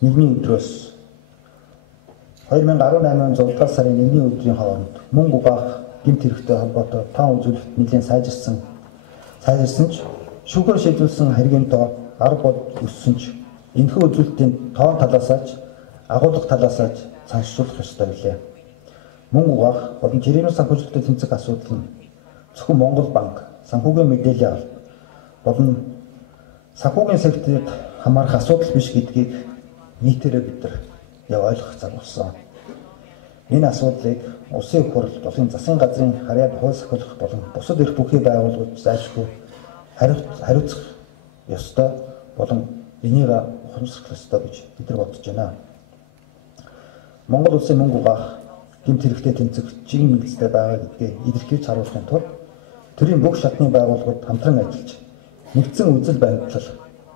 1-ний өдрөөс 2018 оны 6-р сарын 1-ний өдрийн хооронд мөнгө угаах гэмт хэрэгтэй холбоотой тоон үзүүлэлт нэлээд сайжирсан ч шүүхээр шийдвэрлсэн хэргийн тоо 10 бод өссөн ч энэхүү үзүүлэлтийн тоон талаасаач агуулга талаасаач саншруулах ёстой билээ. Мөнгө угаах болон тэрийн санхүүжилтөд тэмцэх асуудал нь зөвхөн Монгол банк, санхүүгийн мэдээллийн алба болон санхүүгийн секторт хамаарах асуудал биш гэдгийг нийтээрээ бид нар ойлгох цаг болсон. Энэ асуудлыг улсын их хурл болон засгийн газрын харьяа хууль сахиулах болон бусад эрх бүхий байгууллагууд зайлшгүй хариуцах ёстой болон энийг ухамсарлах ёстой гэж бид нар бодож байна. Монгол улсын мөнгө угаах гэмт хэрэгтэй тэмцэх чиглэл мэлцтэй байгаа гэдгийг илэрхийлж харуулахын тулд төрийн бүх шатны байгууллагууд хамтран ажиллаж нэгдсэн үзэл баримтлал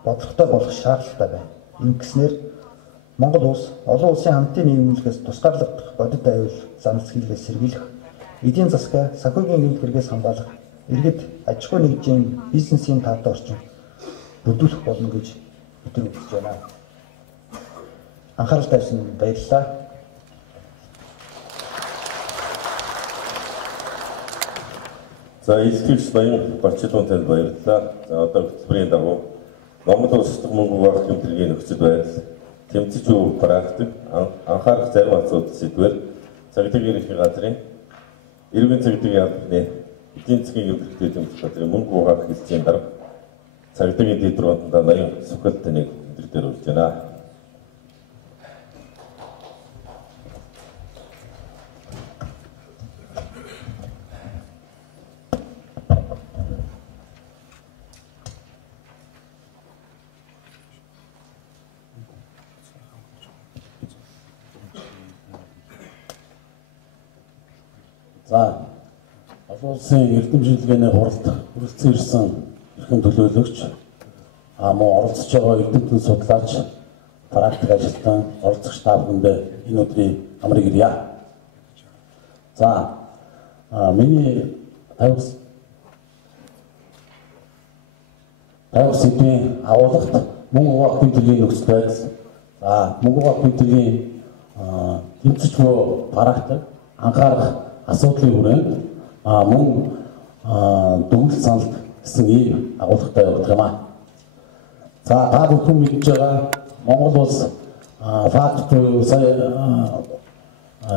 бодлоготой болох шаардлагатай байна. Ингэснээр Монгол улс олон улсын хамтын нийгэмлэгээс тусгаарлагдах бодит аюул занц хийлгээс сэргийлэх, эдийн засгаа санхүүгийн гэмт хэрэгээс хамгаалах, иргэд аж ахуй нэгжийн бизнесийн таатай орчин бүрдүүлэх болно гэж бид нар үзэж байна. Анхаарал тавьсанд баярлалаа. За илтгэгч баян Барчилгын танд баярлалаа. За одоо хөтөлбөрийн дагуу Монгол улс дахь мөнгө угаах гэмт хэрэгийн нөхцөл байдал, тэмцэж буй практик, анхаарах зарим асуудал сэдвээр цагдаагийн ерөнхий газрын эрүүгийн цагдаагийн албаны эдийн засгийн гэмт хэрэгтэй тэмцэх газрын мөнгө угаах хэлцээний дарга цагдаагийн дэвтэр батандаа Ноён Сүхэлтнийг өдөр дээр урьж байна. За, олон улсын эрдэмжилгээний хуралд хүрэлцэн ирсэн эрхэм төлөөлөгч мөн оролцож байгаа эрдэмтэн судлаач, практик ажилтан, оролцогч та бүхэндээ энэ өдрийн амрыг ирье. За, миний тавьсан сэдвийн агуулгад мөнгө угаах гэмт хэрэгийн нөхцөл байдал, мөнгө угаах гэмт хэрэгийн тэмцэж буй практик, анхаарах асуудлын хүрээнд мөн дүгнэлт саналт гэсэн ийм агуулгатай явагдах юм аа. За та бүхэн мэдж байгаа Монгол улс факт буюу сая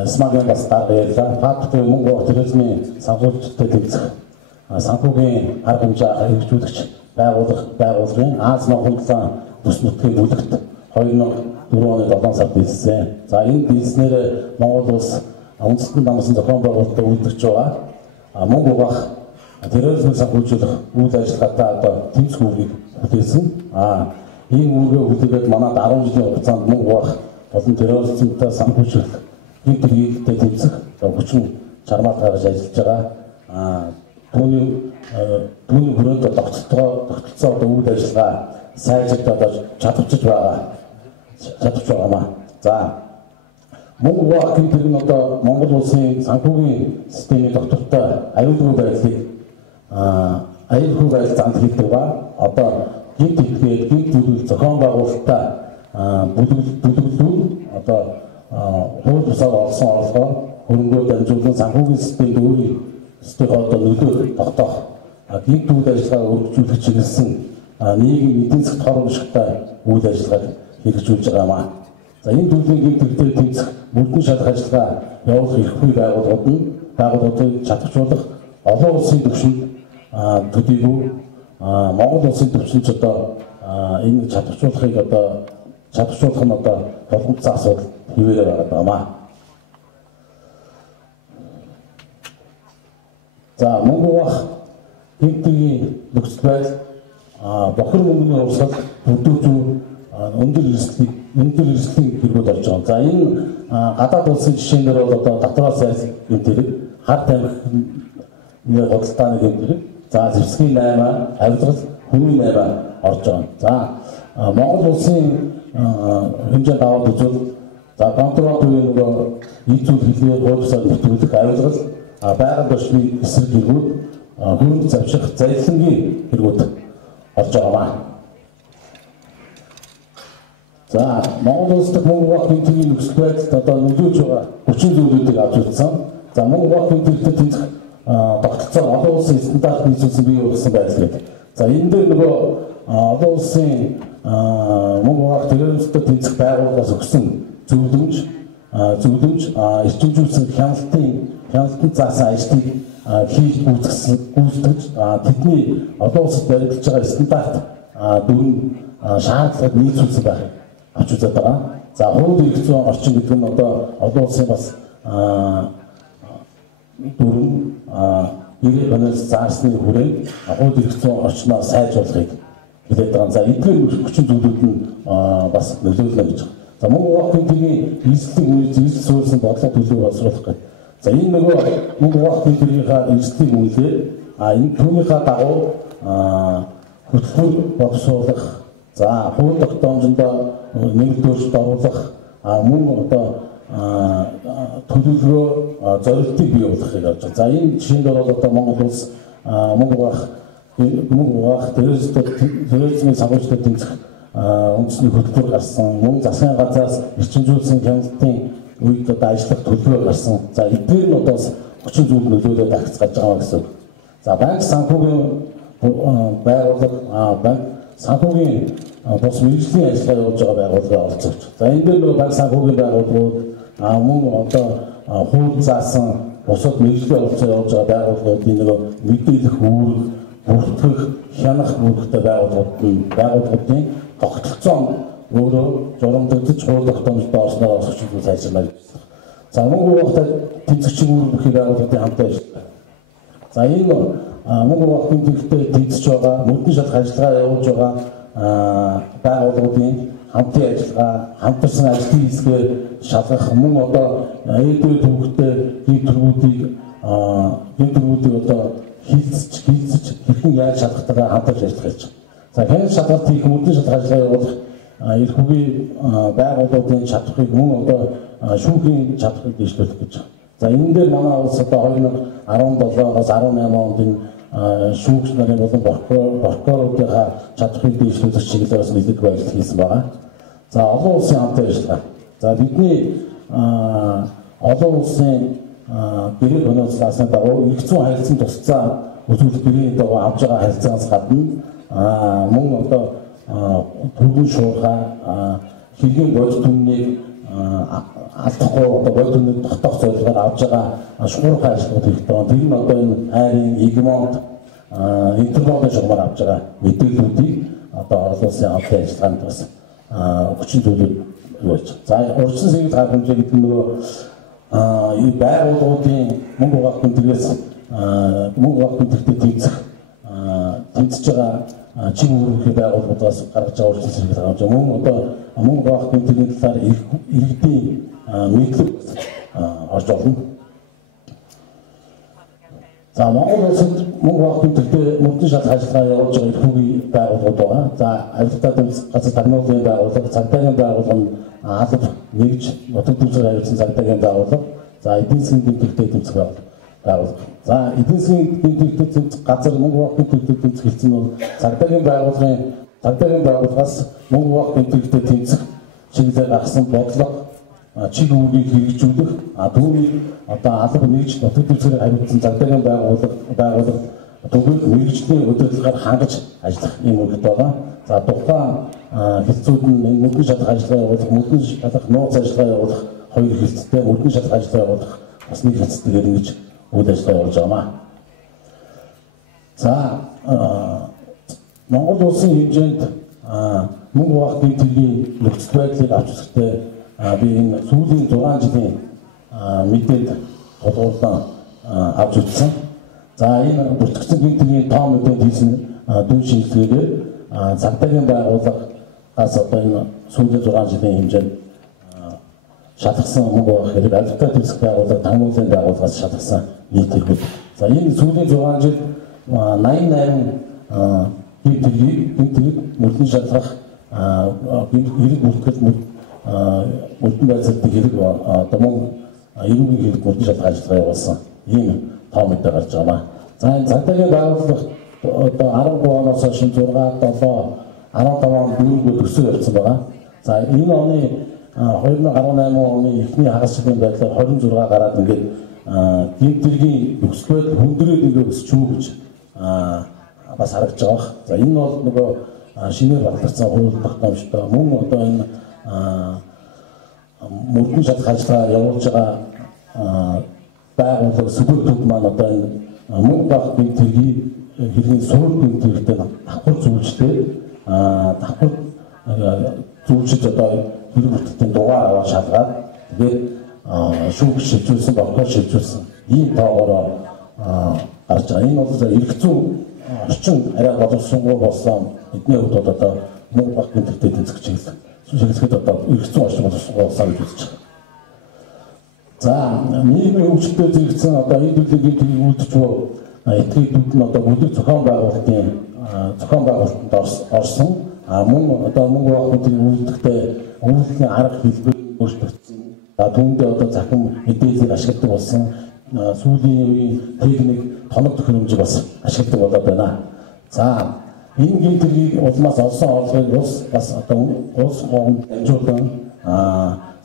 смагийн бас дараалал факт буюу мөнгө угаах туризмын санхүүжилттэй тэмцэх санхүүгийн арга хэмжээ хэрэгжүүлэгч байгууллагын Аз Монголын бүс нутгийн бүлэгт 2004 оны 7 сард бэлдсэн. За энэ бэлдснээр Монгол улс үндэстэн намсан зохион байгуулалтад үйлдвэрч байгаа. Мөн угаах терроризмыг санхүүжүүлэх үйл ажиллагаатай одоо тэмцэх үүргийг бүтээсэн. Ийм үүргээ бүтээгээд манайд 10 жилийн хугацаанд мөн угаах болон терроризмтай санхүүжүүлэх гэмт хэрэглэлтэй тэмцэх хүчин чармаат гаргаж ажиллаж байгаа. Түүний хүрээнд тогтолцоо одоо үйл ажиллагаа сайжруулж чадварчж байгаа. За мөн угаах гэмт хэрэг нь одоо Монгол улсын санхүүгийн системийн доктортой аюулгүй байдал занд хийдэг ба одоо гэмт этгээд гэмт бүлэг зохион байгуулалттай бүлэглүүд одоо хууль бусаар олсон орлогоор хөрөнгөө дамжуулан санхүүгийн системд өөрийнхөө одоо нөлөө тогтоох гэмт үйл ажиллагаа өргөжүүлэх чиглэсэн нийгмийн эдийн засгт хор уршигтай үйл ажиллагааг хэрэгжүүлж байгаа. За энэ төрлийн гэмт хэрэгтэд тэмцэх мөрдөн шалах ажиллагаа явуулах эрхгүй байгууллагуудыг чадварчуулах олон улсын түвшинд төдийгүй Монгол улсын түвшинд одоо энэ чадварчуулах нь одоо боломжтой асуудал хэвээрээ байгаа. За мөн угаах гэмтийн нөхцөл байдал бохир мөнгөний урсгал бүрдүүлж өндөр эрсдлийн хэрэгүүд орж байгаа. За энэ гадаад улсын жишээнээр бол одоо татвараас зайлсхийх гэмт хэрэг, хар тамхины худалдааны гэмт хэрэг, за зэвсгийн 8, авилгал, хүний 8 орж байгаа. За Монгол улсын хэмжээнд аваад үзвэл за контрол буюу нөгөө нийцүүл хэлний хуулиусаар нэвтрүүлэх авилгал, байгаль орчны эсрэг хэрэгүүд, хөрөнгө завших залилангийн хэрэгүүд орж байгаа. За Монгол улс дахь мөн угаах гэмтийн нөхцөл байдалд одоо нөлөөлж байгаа хүчин зүйлүүдийг авч үзсэн. За мөн угаах гэмтэлтэй тэмцэх тогтолцоо олон улсын стандарт нийцүүлсэн бий болсон байдал гэдэг. За энэ дээр нөгөө олон улсын мөн угаах терроризмтэй тэмцэх байгууллагаас өгсөн зөвлөмж эрчимжүүлсэн хяналтанд заасан ажлыг хийж гүйцэтгэж тэдний олон улсад баригдаж байгаа стандарт дүрм шаардлагыг нийцүүлсэн байх авч үзээд байгаа. За хууль эрх зүйн орчин гэдэг нь одоо олон улсын бас дүрм ирэх өнөөс заасны хүрээнд хууль эрх зүйн орчноо сайжруулахыг хэлээд байгаа. За эдгээр хүчин зүйлүүд нь бас нөлөөлнө гэж байна. За мөн угаах гэмтийн эрсдлийг суурьсан бодлого төлөв боловсруулах гэдэг. За энэ нөгөө мөн угаах гэмтийнхаа эрсдлийг үйлдэл энэ түүнийхээ дагуу хөтөлбөр боловсруулах, за хууль тогтоомжиндоо нэмэгдүүлэлт оруулах, мөн одоо төлөвлөгөө зорилтыг бий болгохыг авч байгаа. За энэ жишээнд бол одоо Монгол улс мөн угаах терроризмын санхүүжилтөд тэмцэх үндэсний хөтөлбөр гарсан, мөн засгийн газраас эрчимжүүлсэн хяналтын үед одоо ажиллах төлөвлөгөө гарсан. За эдгээр нь одоо хүчин зүйл нөлөөлөд агц гаж байгаа гэсэн. За банк санхүүгийн байгууллага банк санхүүгийн бус мэргэжлийн ажиллагаа явуулж байгаа байгууллагаа олцооч. За энэ дээр нөгөө банк санхүүгийн байгууллагууд мөн одоо хууль заасан бусад мэргэжлийн олцоо явуулж байгаа байгууллагуудын нөгөө мэдээлэх үүрэг бүртгэх хянах үүрэгтэй байгууллагуудын тогтолцоо өөрөө журамдагдаж хууль тогтоомжтой орсноор оршуулж сайжруулах гэж байна. За мөн угаахтай тэмцэгчийн үүрэг бүхий байгууллагын хамтаа ажилладаг. За энэ мөн угаахын тэмцэгтэй тэмцэж байгаа, мөрдөн шалах ажиллагаа явуулж байгаа байгууллагуудын хамтын ажиллагаа, хамтарсан ажлын хэсгээр шалгах, мөн одоо ээдээ төвөгтэй гэмтэргүүдийг одоо хилцэж хэрхэн яаж шалгахтайгаа хамтарч ажиллах гэж байна. За хянах шалгалт хийх, мөрдөн шалах ажиллагаа явуулах эрхүүгийн байгууллагуудын чадварыг мөн одоо шүүхийн чадварыг дэвшлүүлэх гэж байна. За энэ дээр манай улс одоо 2017-оос 18 онд энэ шүүгч нарын болон прокуроруудынхаа чадварыг дэвшлүүлэх чиглэлээс нэлээд ажил хийсэн байгаа. За олон улсын хамтын ажиллагаа. За бидний олон улсын гэрээ хөнөөцлөөс дагуу эрх зүйн харилцан тусцаа үзүүлэлт гэрээний дагуу авж байгаа харилцаанаас гадна мөн одоо түргэн шуурхай хэргийн бодит түмнийг алдахгүй одоо бодит түмнийг тогтоох зорилгоор авж байгаа шуурхай ажлууд хэрэгтэй байна. Тэр нь одоо энэ хайрын, эгмонт, интернетийн шугамар авж байгаа мэдээллүүдийг одоо олон улсын хамтын ажиллагаанд бас хүчин зүйлүүд юу болж. За урьдчилан сэгийн цаг хэмжээ гэдэг нь нөгөө ಈ байгууллагуудын мөнгө угаах гэмтэргээс мөнгө угаах гэмтэртэй тэмцэж байгаа чиг үүрэг байгууллагуудаас гаргаж байгаа урьдчилан сэргийг гаргаж байгаа. Мөн одоо мөнгө угаах гэмтэргийн талаар иргэдийн мэдлэг орж олно. За Монгол улсад мөнгө угаах гэмтэртэй мөрдөн шалгах ажиллагаа явуулж байгаа их хүүгийн байгууллагууд байгаа. За авилгатай газар тармуулын байгууллага, цагдаагийн байгууллага алба нэгж нутаг дэвсгэр хариуцсан цагдаагийн байгууллага, за эдийн засгийн гэмтэртэй тэмцэх байгууллага. За эдийн засгийн гэмтэртэй тэмцэх газар мөнгө угаах гэмтэртэй тэмцэх хэлсэн нь цагдаагийн байгууллагаас мөнгө угаах гэмтэртэй тэмцэх чиглэлээр гаргасан бодлого чиг үүргийг хэрэгжүүлэх түүнийг одоо алба нэгж нутаг дэвсгэр хариуцсан цагдаагийн байгууллага төгөөд мэргэжлийн удирдлагаар хангаж ажиллах юм үг байгаа. За тухайн хэлцүүд нь мөнгөн шалгах ажиллагаа явуулах, мөнгөн шалгах нууц ажиллагаа явуулах хоёр хэлцтэй, мөнгөн шалгах ажиллагаа явуулах бас нэг хэлцтэйгээр ингэж үйл ажиллагаа явуулж байна. За Монгол улсын хэмжээнд мөнгө угаах гэмтэргийн нөхцөл байдлыг авч үзэхдээ би энэ сүүлийн 6 жилийн мэдээд тулгуурлан авч үзсэн. За энэ бүртгэгдсэн гэмтэргийн тоо мэдээд хийсэн дүн шинжилгээгээр цагдаагийн байгууллагаас одоо энэ сүүлийн 6 жилийн хэмжээнд шалгасан мөнгө угаах хэрэг авилгатай дэвсгэр байгууллага, тамгуулын байгууллагаас шалгасан нийт хэрэг. За энэ сүүлийн 6 жил 88 гэмтэргийг мөрдөн шалгах хэрэг бүртгэл мөрдөн байцаалтын хэрэг одоо мөн эрүүгийн хэрэг мөрдөн шалгах ажиллагаа явуулсан ийм тоо мэдээ гарч байна. За энэ цагдаагийн байгууллага одоо 13 оноос хойш 6, 7, 15 он дүүргүүд өсөж явсан байгаа. За энэ оны 2018 оны эхний хагас жилийн байдлаар 26 гараад ингээд гэмтэргийн нөхцөл байдал хүндрээд ингээд өсч юу гэж бас харагдаж байгаа. За энэ бол нөгөө шинээр батлагдсан хууль тогтоомжтой мөн одоо энэ мөрдөн шалгах ажиллагаа явуулж байгаа байгууллага сүлжээүүд маань одоо энэ мөнгө угаах гэмтэргийн хэргийн суурь гэмтэртэй давхар зүйлжтэй давхар зүйлжид одоо хэрэг бүртгэлийн дугаар аваад шалгаад тэгээд шүүх шилжүүлсэн, бохор шилжүүлсэн ийм тоогоор гарч байгаа. Энэ бол эрх зүйн орчин арай боловсруулах болсон эдний хувьд одоо мөнгө угаах гэмтэртэй тэмцэх чиглэлд одоо эрх зүйн орчин боловсруулах болсон гэж үзэж байгаа. За нийгмийн хөгжилтэй зэрэгцэн одоо энэ төлөвийн гэмтэрийг үүдэж буй этгээдүүд нь одоо бүлэг зохион байгуулалтанд орсон. Мөн одоо мөнгө угаах гэмтэрийг үүдэхдээ үүлдлийн арга хэлбэр өөрчлөгдсөн. Түүндээ одоо захин мэдээллийг ашигладаг болсон. Сүүлийн үеийн техник тоног төхөөрөмжийг бас ашигладаг болоод байна. За энэ гэмтэрийг улмаас олсон орлогыг бас одоо улс хооронд дамжуулан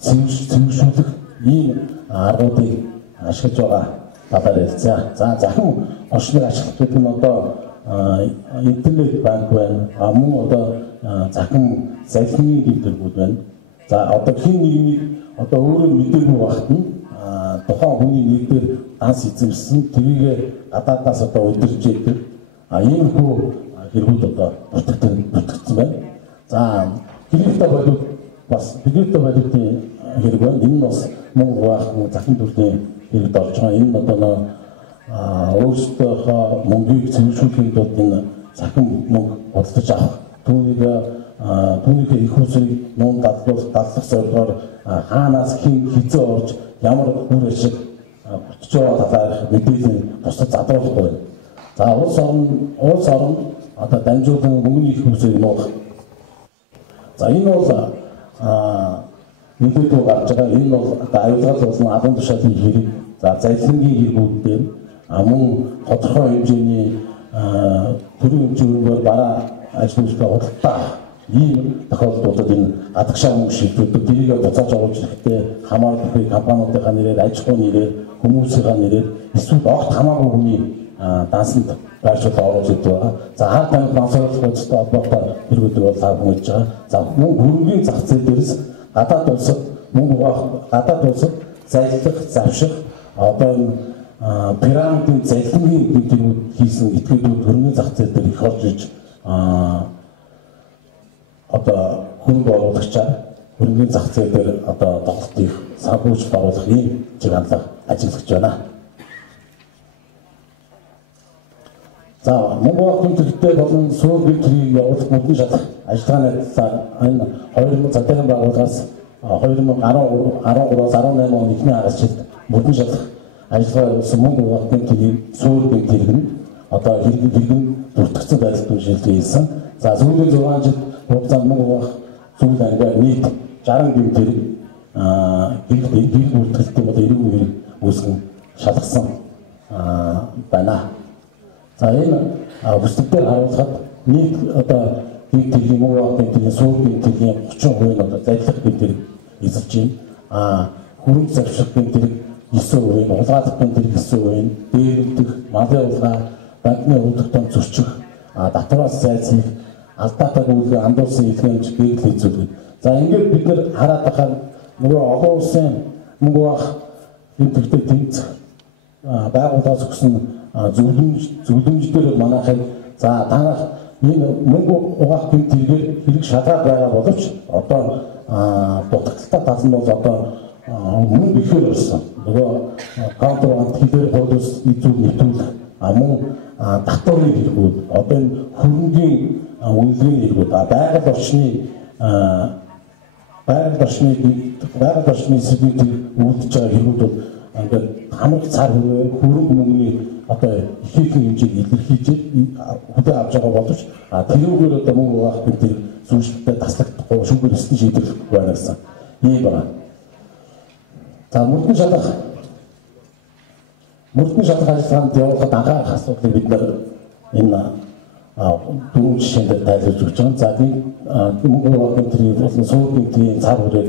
цэвэршүүлэх ийм аргуудыг ашиглаж байгаа талаар ярилцъя. За захин орчныг ашиглах гэдэг нь одоо интернет банк байна. Мөн одоо захин салхины гэмтэргүүд байна. За одоо хин нэгнийг одоо өөрөө мэдээгүй багт нь тухайн хүний нэрээр данс эзэмшсэн тэрийг гадаадаас одоо удирж идэг ийм хөө хэрэгүүд одоо бүртгэгдсэн байна. За гэрээтэй болоод бас гэрээтэй болоодын хэрэг байна. Энэ нь бас мөнгө угаах захин төрлийн хэрэгд орж байгаа. Энэ одоо өөрсдийнхөө мөнгийг цэвэршүүлэхийн тулд энэ захин мөнгө бодлож авах түүнийхээ их усыг нуун дадлах зорилгоор хаанаас хэн хизээ орж ямар үр ашиг бүтэж байгаа талаар мэдээлэл бусдад задруулахгүй байна. За улс орон одоо дамжуулан мөнгөний их усыг нуух. За энэ бол мэдээлэл гарч байгаа. Энэ бол авилгал болон албан тушаалын хэрэг. За залхингийн хэрэгүүд дээр мөн тодорхой хэмжээний төрийн хэмжээгээр бараа ажиллаулалтаа худалдаа ийм тохиолдлуудад энэ гадагшаа мөнгө шилжүүлдэг тэрийг буцааж оруулж ирэхдээ хамаарал бүхий компаниудынхаа нэрээр, аж ахуйн нэрээр, хүмүүсийн нэрээр эсвэл огт хамаагүй хүний дансанд байршуулж оруулж идэв байгаа. За хаа тамиг бансуулах үйлчлэлтэй холбоотой хэрэгүүдийг бол таа хүмүүж байгаа. За мөн хөрөнгөний зах зээл дээрээс гадаад улсад мөнгө угаах, гадаад улсад залхих, завших одоо энэ пирамидын залхимын гэмтэрүүд хийсэн этгээдүүд хөрөнгөний зах зээл дээр их орж иж одоо хөрөнгө оруулагчаар хөрөнгөний зах зээл дээр одоо тоглолтыг санхүүжилт оруулах ийм чиг хандлага ажиллаж байна. За Монгол Улаан төлөвтэй болон суур гэрийн явуулах мөрдөн шалгах ажиллагааны энэ 2000 цагдаагийн байгууллагаас 2013-аас 18 оны эхний хагас жилд мөрдөн шалгах ажиллагаа явуулсан Монгол Улаан төлөвийн суур гэрийн одоо хэрэгэн бүртгэгдсэн байдлаар шилжүүлж хийсэн. За сүүлийн 6 жил хугацаанд Монгол Улаан сүүл ангаа нийт 60 гэмтэрэг гэрэл бүртгэлтэй бол 90 хэрэг үүсгэн шалгасан байна. За энэ бүсдээр харуулхад нийт одоо гэмтэргийн Монгол Улаан гэмтэргийн суур гэмтэргийн 30% нь одоо залилах гэмтэрэг эзэлж байна. Хөрөнгө зарших гэмтэрэг 9%, улгаалах гэмтэрэг 9%, дээрэмдэх, малын улгаа, банкны удирдлагын зөрчих, татвараас зайлсхийх, алдаатай үйлдэл андуулсан илгээмж гэрэл хийцүүлдэг. За ингээд бид нэр хараад байхад нөгөө олон улсын Монгол Улаан гэмтэрэгтэй тэмцэх байгууллагаас өгсөн зөвлөмждөр манайхыг за танах энэ Монгол Улаан гэмтэргээр хэрэг шалгаад байгаа боловч одоо дутагдaltaй тал нь бол одоо мөн ихээр болсон. Нөгөө контрабанд хэлээр хуулиус эзүүр нэвтрүүлэх мөн татварын хэрэгүүд одоо энэ хөрөнгийн үнэлгээний хэрэгүүд байгаль орчны сэдвүүд үүдэж байгаа хэрэгүүд бол ингээд хамаг цар хөрөнгө мөнгөний одоо ихээхэн хэмжээг илэрхийлж хөдөө авч байгаа боловч тэрүүгээр одоо Монгол Улаан гэмтэрэг зүйшлэлтэд таслагдахгүй шүүгээр өссөн шийдвэрлэх байна гэсэн ийм байна. За мөрдөн шалгах ажиллагаанд явуулахад анхаарах асуудлыг бид нар энэ дөрвөн жишээнд тайлбарж өгч байгаа. За Монгол Улаан гэмтэрийн болон суур гэмтэрийн цар хүрээг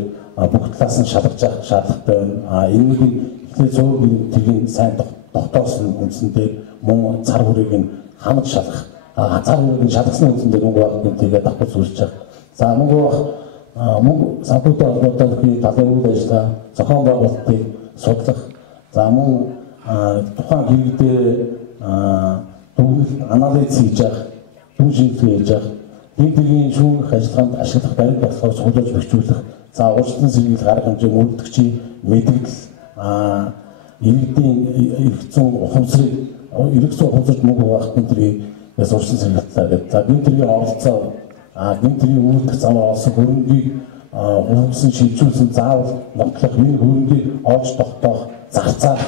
бүх талаас нь шалгаж авах шаардлагатай байна. Энийг ихний суур гэмтэрийн сайн тогтоосон үндсэндээ мөн цар хүрээг нь хамт шалгах. Цар хүрээг нь шалгасан үндсэндээ Монгол Улаан гэмтэрийг давхар зөвшөөрч байгаа. За мөнгө санхүүтэй холбоотой талын үйл ажиллагаа зохион байгуулалтыг судлах. За мөн тухайн хэрэгдээ дүгнэлт анализ хийж явах, дүн шинжилгээ хийж явах, гэмтэргийн шүүх ажиллагаанд ашиглах баримт болохоор цуглуулж бэхжүүлэх. За урьдчилан сэргийлэх арга хэмжээ мөрдөгчийн мэдээлэл иргэдийн эрх зүйн ухамсарт Монгол Улаан гэмтэрээс урьдчилан сэргийлэлээ гэдэг. За гэмтэргийн оролцоо гэмтэргийн үйлдэх замаар олсон хөрөнгийг хөрөнгөсөн шилжүүлсэн заавал нотлох энэ хөрөнгийг олж тогтоох зарцаар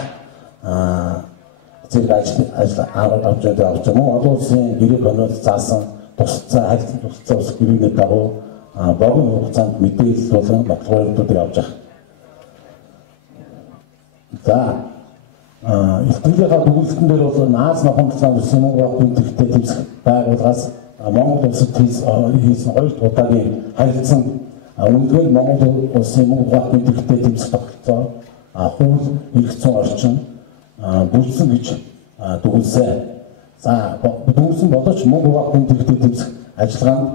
зэрэг авч мөн олон улсын гэрээ конвент заасан тусцаа харилцан тусцаа ус гэрээний дагуу богино хугацаанд мэдээлэл болон нотлохуудыг авч явах. За илтгэлийн дүгнэлтэн дээр бол наад нохомдлын улсын Монгол Улаан гэмтэрэгтэй тэмцэх байгууллагаас Монгол улсад хийсэн 2 удаагийн харилцан үнэхээр Монгол улсын Монгол Улаан гэмтэрэгтэй тэмцэх тогтолцоо хууль эрх зүйн орчин бүрдсэн гэж дүгнэсэн. За дүгнсэн боловч Монгол Улаан гэмтэрэгтэй тэмцэх ажиллагаанд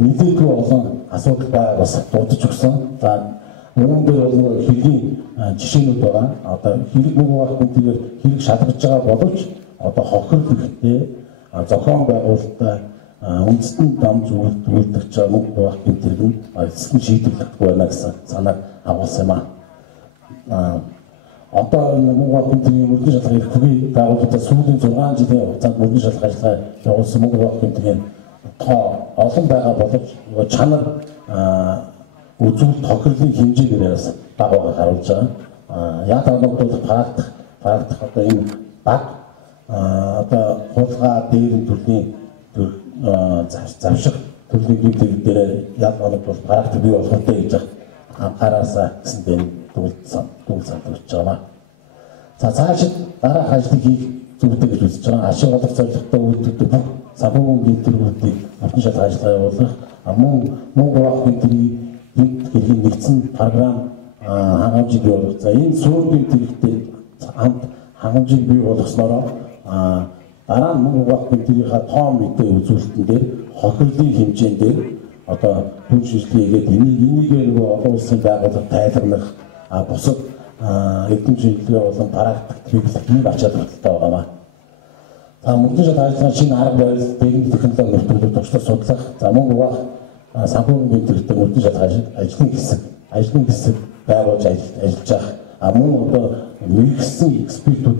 нэлээдгүй олон асуудал байгааг бас дурдж өгсөн. За үүн дээр бол хэргийн жишээнүүд байгаа. Одоо хэрэг Монгол Улаан гэмтэргээр хэрэг шалгаж байгаа боловч одоо хохирол хэрэгтэй зохион байгуулалтаа үндэстэн дамж үйлдвэрлэж байгаа Монгол Улаан гэмтэрэг нь эцэст нь шийдвэрлэхгүй байна гэсэн санааг агуулсан юм аа. Одоо Монгол Улаан гэмтэргийн мөрдөн шалгах эрхгүй байгууллагуудаа сүүлийн 6 жилийн хугацаанд мөрдөн шалгах ажиллагаа явуулсан Монгол Улаан гэмтэргийн тоо олон байгаа боловч чанар үзүүл тохирлын хэмжээгээр бас дагуугаар харуулж байгаа. Яг бол практик одоо энэ баг одоо хулгай дээр төрлийн завшиг төрлийн гэмтэрэг дээр яг бол практик бий болох хэрэгтэй гэж анхаараасаа гэсэндээ дүгэл сандарч байгаа. За цаашид дараах ажлыг хийх зүйтэй гэж үзэж байгаа. Ашиг олох зорилготой үйлдвэрлэдэг бүх санхүүгийн гэмтэргүүдийг мөрдөн шалгах ажиллагаа явуулах мөн Монгол Улаан гэмтэргийн гэмтэргийн нэгдсэн програм хангамжийг бий болгох. За энэ суур гэмтэрэгтэй хамт хангамжийг бий болгосноор дараа нь Монгол Улаан гэмтэрийнхаа тоон мэдээ үзүүлэлтэн дээр хохирлын хэмжээнд дээр одоо хүн шинжилгээгээд энийг нөгөө олон улсын байгууллага тайлбарлах бусад эдийн шинжилгээ болон практик хэрэглэх ийм ач холбогдолтой байгаа. За мөрдөн шалгах ажиллагаа шинэ арга барил, техникийн технологи нөхцөлөд туршлага судлах. За Монгол Улаан санхүүгийн гэмтэрэгтэй мөрдөн шалгах ажлын хэсэг байгуулж ажиллаж байгаа. Мөн одоо мэргэжсэн экспертүүд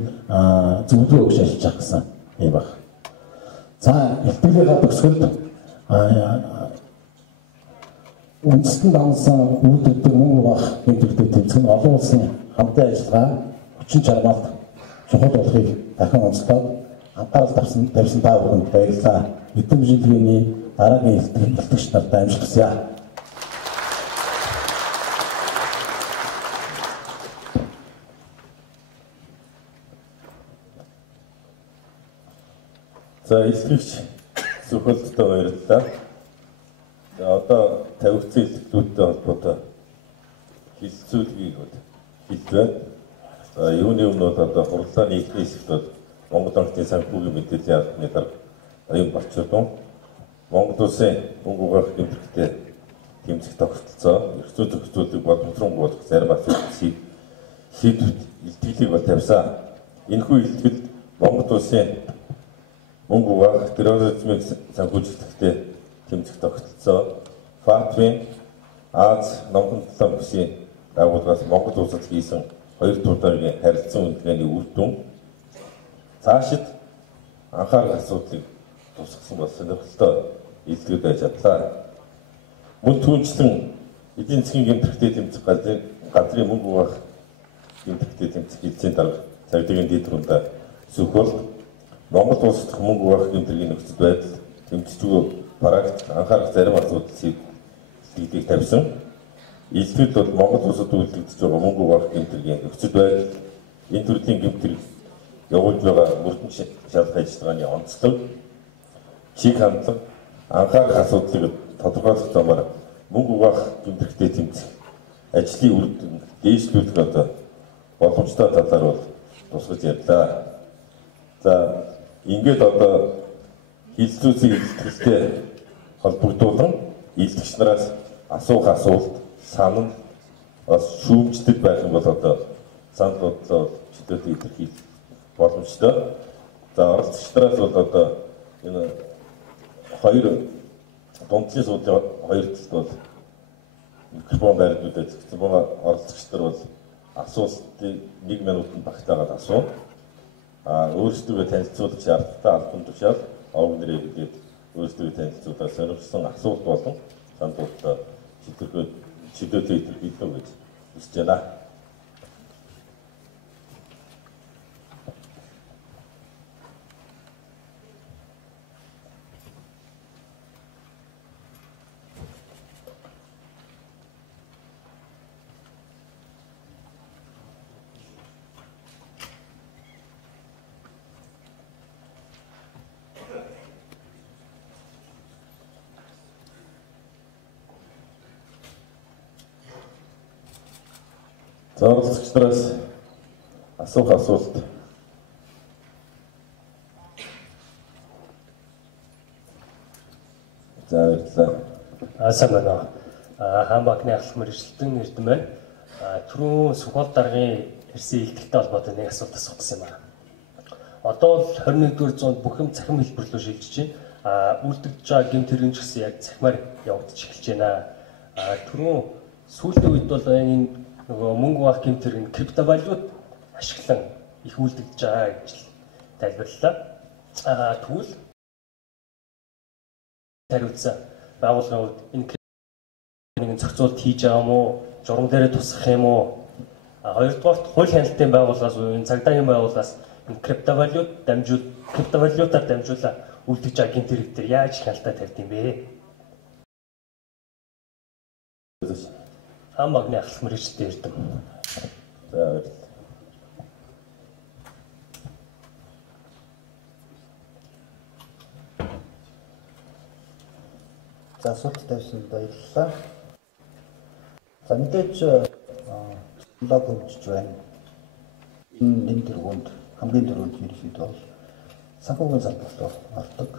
зөвлөгөө өгч ажиллаж байгаа гэсэн юм байна. За илтгэлийн төгсгөлд үндэстэн дансан үүдэлдэг мөнгө авах гэмтэрэгтэй тэмцэх нь олон улсын хамтын ажиллагаа хүчин чармаалт чухал болохыг дахин онцлоод анхаарал тавьсан та бүхэнд баярлалаа. Эдгээр жилийн дараагийн илтгэгч нартай амжилт хүсье. За илтгэгч зөвхөлтөд баярлалаа. Одоо тавигдсан илтгэгчдтэй холбоотой хилцүүлгийг хэлж байна. За юуны өмнө одоо хурлааны ихний хэсэгт Монгол Орчны санхүүгийн мэдээллийн албаны дарга Аян Балчирдун Монгол Улсын мөнгө угаах гэмтэрэгтэй тэмцэх тогтолцоо эрх зүйн зохицуулалтыг боловсруулах болох зарим асуудлыг шийдвэрт илтгэлийг тавьсан. Энэхүү илтгэл Монгол Улсын мөнгө угаах терроризмыг санхүүжүүлэхтэй тэмцэх тогтолцоо ФАТФ-ийн Аз номхон талаан бүсийн байгууллагаас Монгол улсад хийсэн 2 дугаар харилцан үнэлгээний үр дүн цаашид анхаарал асуудлыг тусгасан бол сонирхолтой илтгэл байж чадлаа. Мөн түүнчлэн эдийн засгийн гэмтэрэгтэй тэмцэх газрын мөнгө угаах гэмтэрэгтэй тэмцэх эзэн дарга цагдаагийн дэвтрүүндээ зөвхөн Монгол улс дахь мөнгө угаах гэмтэргийн нөхцөл байдал тэмцэгчгүй практик анхаарах зарим асуудлыг илтгэдэг тавьсан. Илтгэл бол Монгол улсад үйлдэгдэж байгаа мөнгө угаах гэмтэргийн нөхцөл байдал энэ төрлийн гэмтэрэг явуулж байгаа мөрдөн шалгах ажиллагааны онцлог чиг хандлага анхаарах асуудлыг тодорхойлох замаар мөнгө угаах гэмтэрэгтэй тэмцэх ажлын үр дүн дээшлүүлэх одоо боломжтой талаар бол тусгаж ярьлаа. За ингээд одоо хилцүүлсийг илтгэлтэй холбогдуулан илтгэгч нараас асуух асуулт санал бас шүүмжлэл байх юм бол одоо санал бодлоо чөлөөтэй илэрхийлэх боломжтой. За оролцогч нараас бол одоо энэ хоёр дунджийн суудлын хоёр талд бол микрофон байрлуулад зэгцэн байгаа оролцогч нар бол асуултыг 1 минутанд багтаагаад асуув. Өөрсдөө танилцуулах шаардлагатай албан тушаал овг нэрээ гэдэг өөрсдөө танилцуулах сонирхсан асуулт болон санал бодлоо чөлөөтэй илэрхийлэх гэж хүсэж байна. За оролцогч нараас асуух асуулт. За баярлалаа. Сайн байна. Хаан банкны ахлах мэргэжилтэн эрдэм байна. Түрүүн Сүхбол даргын ирсэн илтгэлтэй холбоотой нэг асуулт асуух гэсэн юм байна. Одоо л 21-р зуунд бүх юм цахим хэлбэрлөө шилжиж байна. Үлдэгдэж байгаа гэмт хэрэгч гэсэн яг цахимаар явагдаж эхэлж байна. Түрүүн сүүлийн үед бол энэ нөгөө мөнгө угаах гэмт хэрэг криптовалют ашиглан их үлдэгдэж байгаа гэж тайлбарлалаа. Тэгвэл хариуцсан байгууллагын хувьд энэ нэгэн зохицуулт хийж байгаа юм уу? Журам дээрээ тусах юм уу? Хоёрдугаарт хууль хяналтын байгууллагаас энэ цагдаагийн байгууллагаас энэ криптовалютаар дамжуулаад үлдэж байгаа гэмт хэрэг дээр яаж хяналтаа тавьд юм бэ? Хаан банкны ахлах мэргэжилтэн эрдэм. За баярлалаа. За асуулт тавьсан баярлалаа. За мэдээж лог хөгжиж байна. Энэ төргөнд хамгийн түрүүнд ерөнхийдөө бол санхүүгийн салбарт ордог.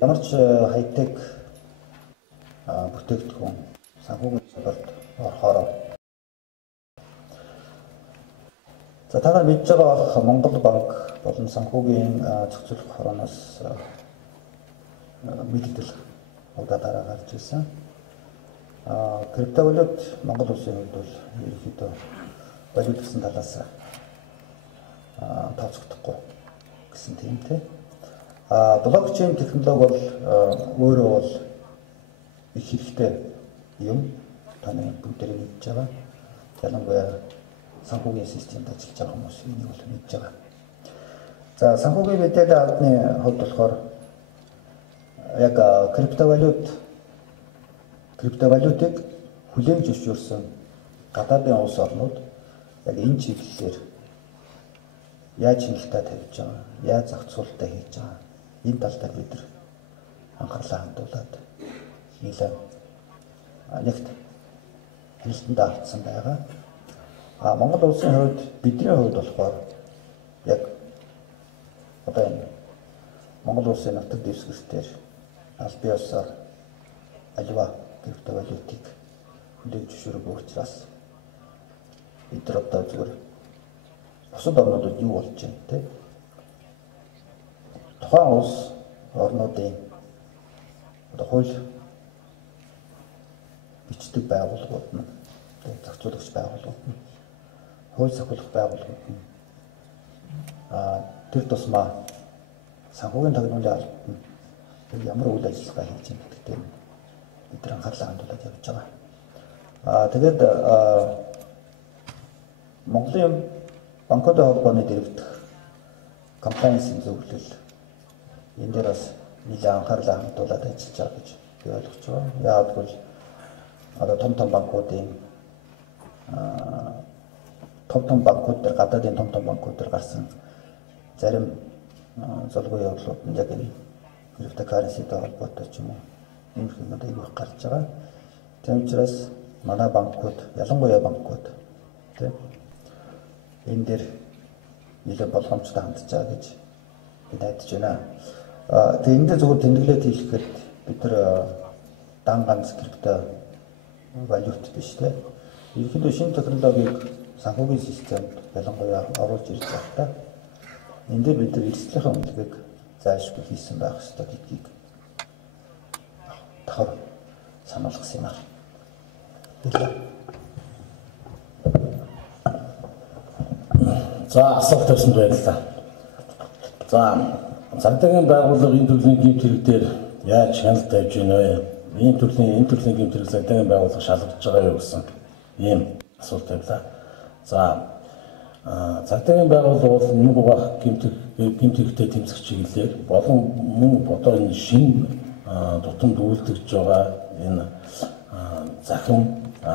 Ямар ч хайтек бүтээгдэхүүн санхүүгийн салбарт орохоор за та нар мэдж байгаа Монгол банк болон санхүүгийн зохицуулах хорооноос мэдээлэл удаа гарч ирсэн. Криптовалют Монгол улсын хувьд бол ерөнхийдөө валют гэсэн талаас тооцогдохгүй гэсэн тиймтэй. Блокчейн технологи бол өөрөө бол их хэрэгтэй юм. Таны бүгдээрээ мэдж байгаа. Ялангуяа санхүүгийн системд ажиллаж байгаа хүмүүс энийг бол мэдж байгаа. За санхүүгийн мэдээлэл авахны хувьд болохоор яг криптовалютыг хүлээн зөвшөөрсөн гадаадын улс орнууд яг энэ чиглэлээр яаж хяналтаа тавьж байгаа, яаж зохицуулалтаа хийж байгаа энэ талаар бид нар анхаарлаа хандуулад нэлээд нэгт хяналтанд автсан байгаа. Монгол улсын хувьд бидний хувьд болохоор яг одоо энэ Монгол улсын нутаг дэвсгэртээр аль бие усаар аливаа криптовалютыг хүлээн зөвшөөрөхгүй учраас бид нар одоо зүгээр бусад орнуудад юу болж байна те тухайн улс орнуудын одоо хууль бичдэг байгууллагууд нь зохицуулагч байгууллагууд нь хууль сахиулах байгууллагууд нь тэр тусмаа санхүүгийн тагнуулын албад нь ямар үйл ажиллагаа хийж байгаа гэдэгт бид нар анхаарлаа хандуулаад явж байгаа. Тэгээд Монголын банкуудын холбооны дэргэдэх комплайенсийн зөвлөл энэ дээр бас нэлээд анхаарлаа хандуулаад ажиллаж байгаа гэж би ойлгож байгаа. Яагаад гэвэл одоо том банкуудын том банкуд дээр гадаадын том банкуд дээр гарсан зарим золгүй явдлууд нь яг энэ криптокаренситэй холбоотой ч юм уу энэ хүмүүс аягүй их гарч байгаа. Тийм учраас манай банкуд, ялангуяа банкуд тийм энэ дээр нэлээд болгоомжтой хандж байгаа гэж би найдаж байна. Тэгээ энэ дээр зөвхөн тэмдэглээд хэлэхэд бид нар дан ганц крипто валют биш тийм. Ерөнхийдөө шинэ технологиг санхүүгийн системд ялангуяа оруулж ирж байхдаа энэ дээр бид нар эрсдлийнхаа үнэлгээг зайлшгүй хийсэн байх ёстой гэдгийг тохор сануулгасан юм аа. За асуулт тавьсан байлаа. За цагдаагийн байгууллага энэ төрлийн гэмт хэрэг дээр яаж хяналт тавьж байна вэ? Энэ төрлийн гэмт хэрэг цагдаагийн байгууллага шалгаж байгаа юу гэсэн ийм асуулт тавилаа. За цагдаагийн байгууллага бол нэг угаах гэмт хэрэгтэй тэмцэх чиглэлээр болон мөн одоо энэ шинэ тутамд үйлдвэрж байгаа энэ захим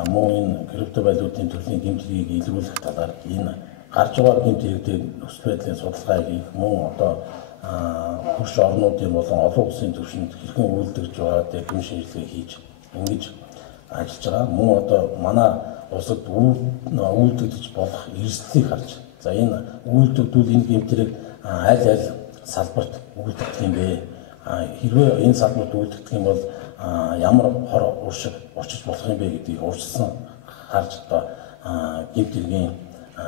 мөн энэ криптовалютын төрлийн гэмт хэргийг илрүүлэх талаар энэ гарч байгаа гэмт хэрэгтэй нөхцөл байдлын судалгаа хийх мөн одоо хурш орнуудын болон олон улсын түвшинд хэрхэн үйлдвэрж байгаа гэдэг гүн шинжилгээ хийж ингэж ажиллаж байгаа. Мөн одоо манай улсад үйлдвэрлэж болох эрсдлийг харж за энэ үйлдвэрлэл энэ гэмт хэрэг аль салбарт үйлдвэрлэх юм бэ? Хэрвээ энэ салбарт үйлдвэрлэх юм бол ямар хор уршиг очиж болох юм бэ гэдгийг урьдчилан харж одоо гэмт хэргийн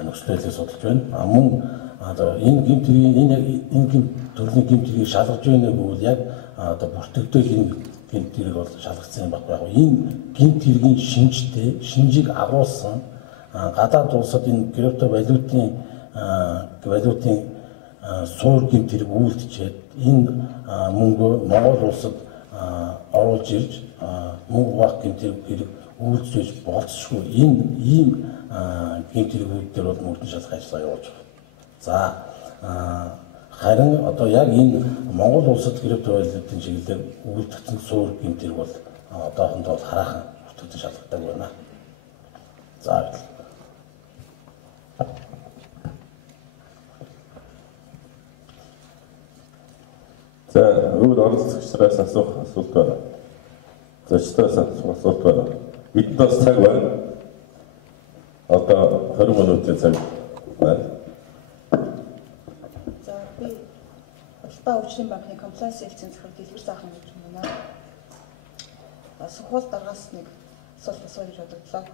нөхцөл байдлыг судалж байна. Мөн одоо энэ гэмт төрлийн гэмт хэргийг шалгаж байна гэвэл яг одоо бүртгэгдэл энэ гэмт хэрэг бол шалгагдсан юм баггүй. Энэ гэмт хэргийн шинжийг агуулсан гадаад улсад энэ криптовалютын суур гэмт хэрэг үйлдчихэд энэ мөнгөө Монгол улсад оруулж ирж мөнгө угаах гэмт хэрэг үйлдэж болцсохгүй энэ ийм гэмт хэргүүд дээр бол мөрдөн шалгах ажиллагаа явуулж байна. За харин одоо яг энэ Монгол улсад криптовалютын чиглэлээр үйлдэгдсэн суур гэмт хэрэг бол одоохондоо бол хараахан бүртгэгдэн шалгадаг байна. За За өөр оролцогчдоос асуух асуулт байна. Зочдоос асуулт байна. Бидэнд бас цаг байна. Одоо 20 минутын цаг байна. За би Улаанбаатар өвчнөд банкны комплайнс хэлцэн захирал дэлгэр заахан гэж байна. Сухол даргаас нэг асуулт асууж бодлоо.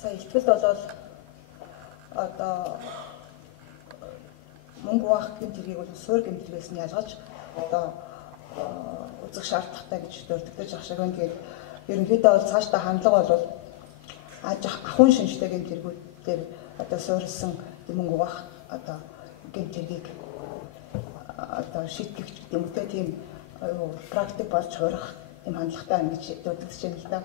Сая ихтгэл болол одоо мөнгө угаах гэмт хэргийг бол суур гэмт хэргээс нь ялгаж одоо үзэх шаардлагатай гэж дурддаж ах шиг байна. Тэгээд ерөнхийдөө бол цаашдаа хандлага бол ахуйн шинжтэй гэмтэргүүд дээр одоо суурилсан мөнгө угаах одоо гэмтэргийг одоо шийтгэх гэдэг юм үү тийм практик болж хорих тийм хандлагатай ингэж дурддаж байна л да.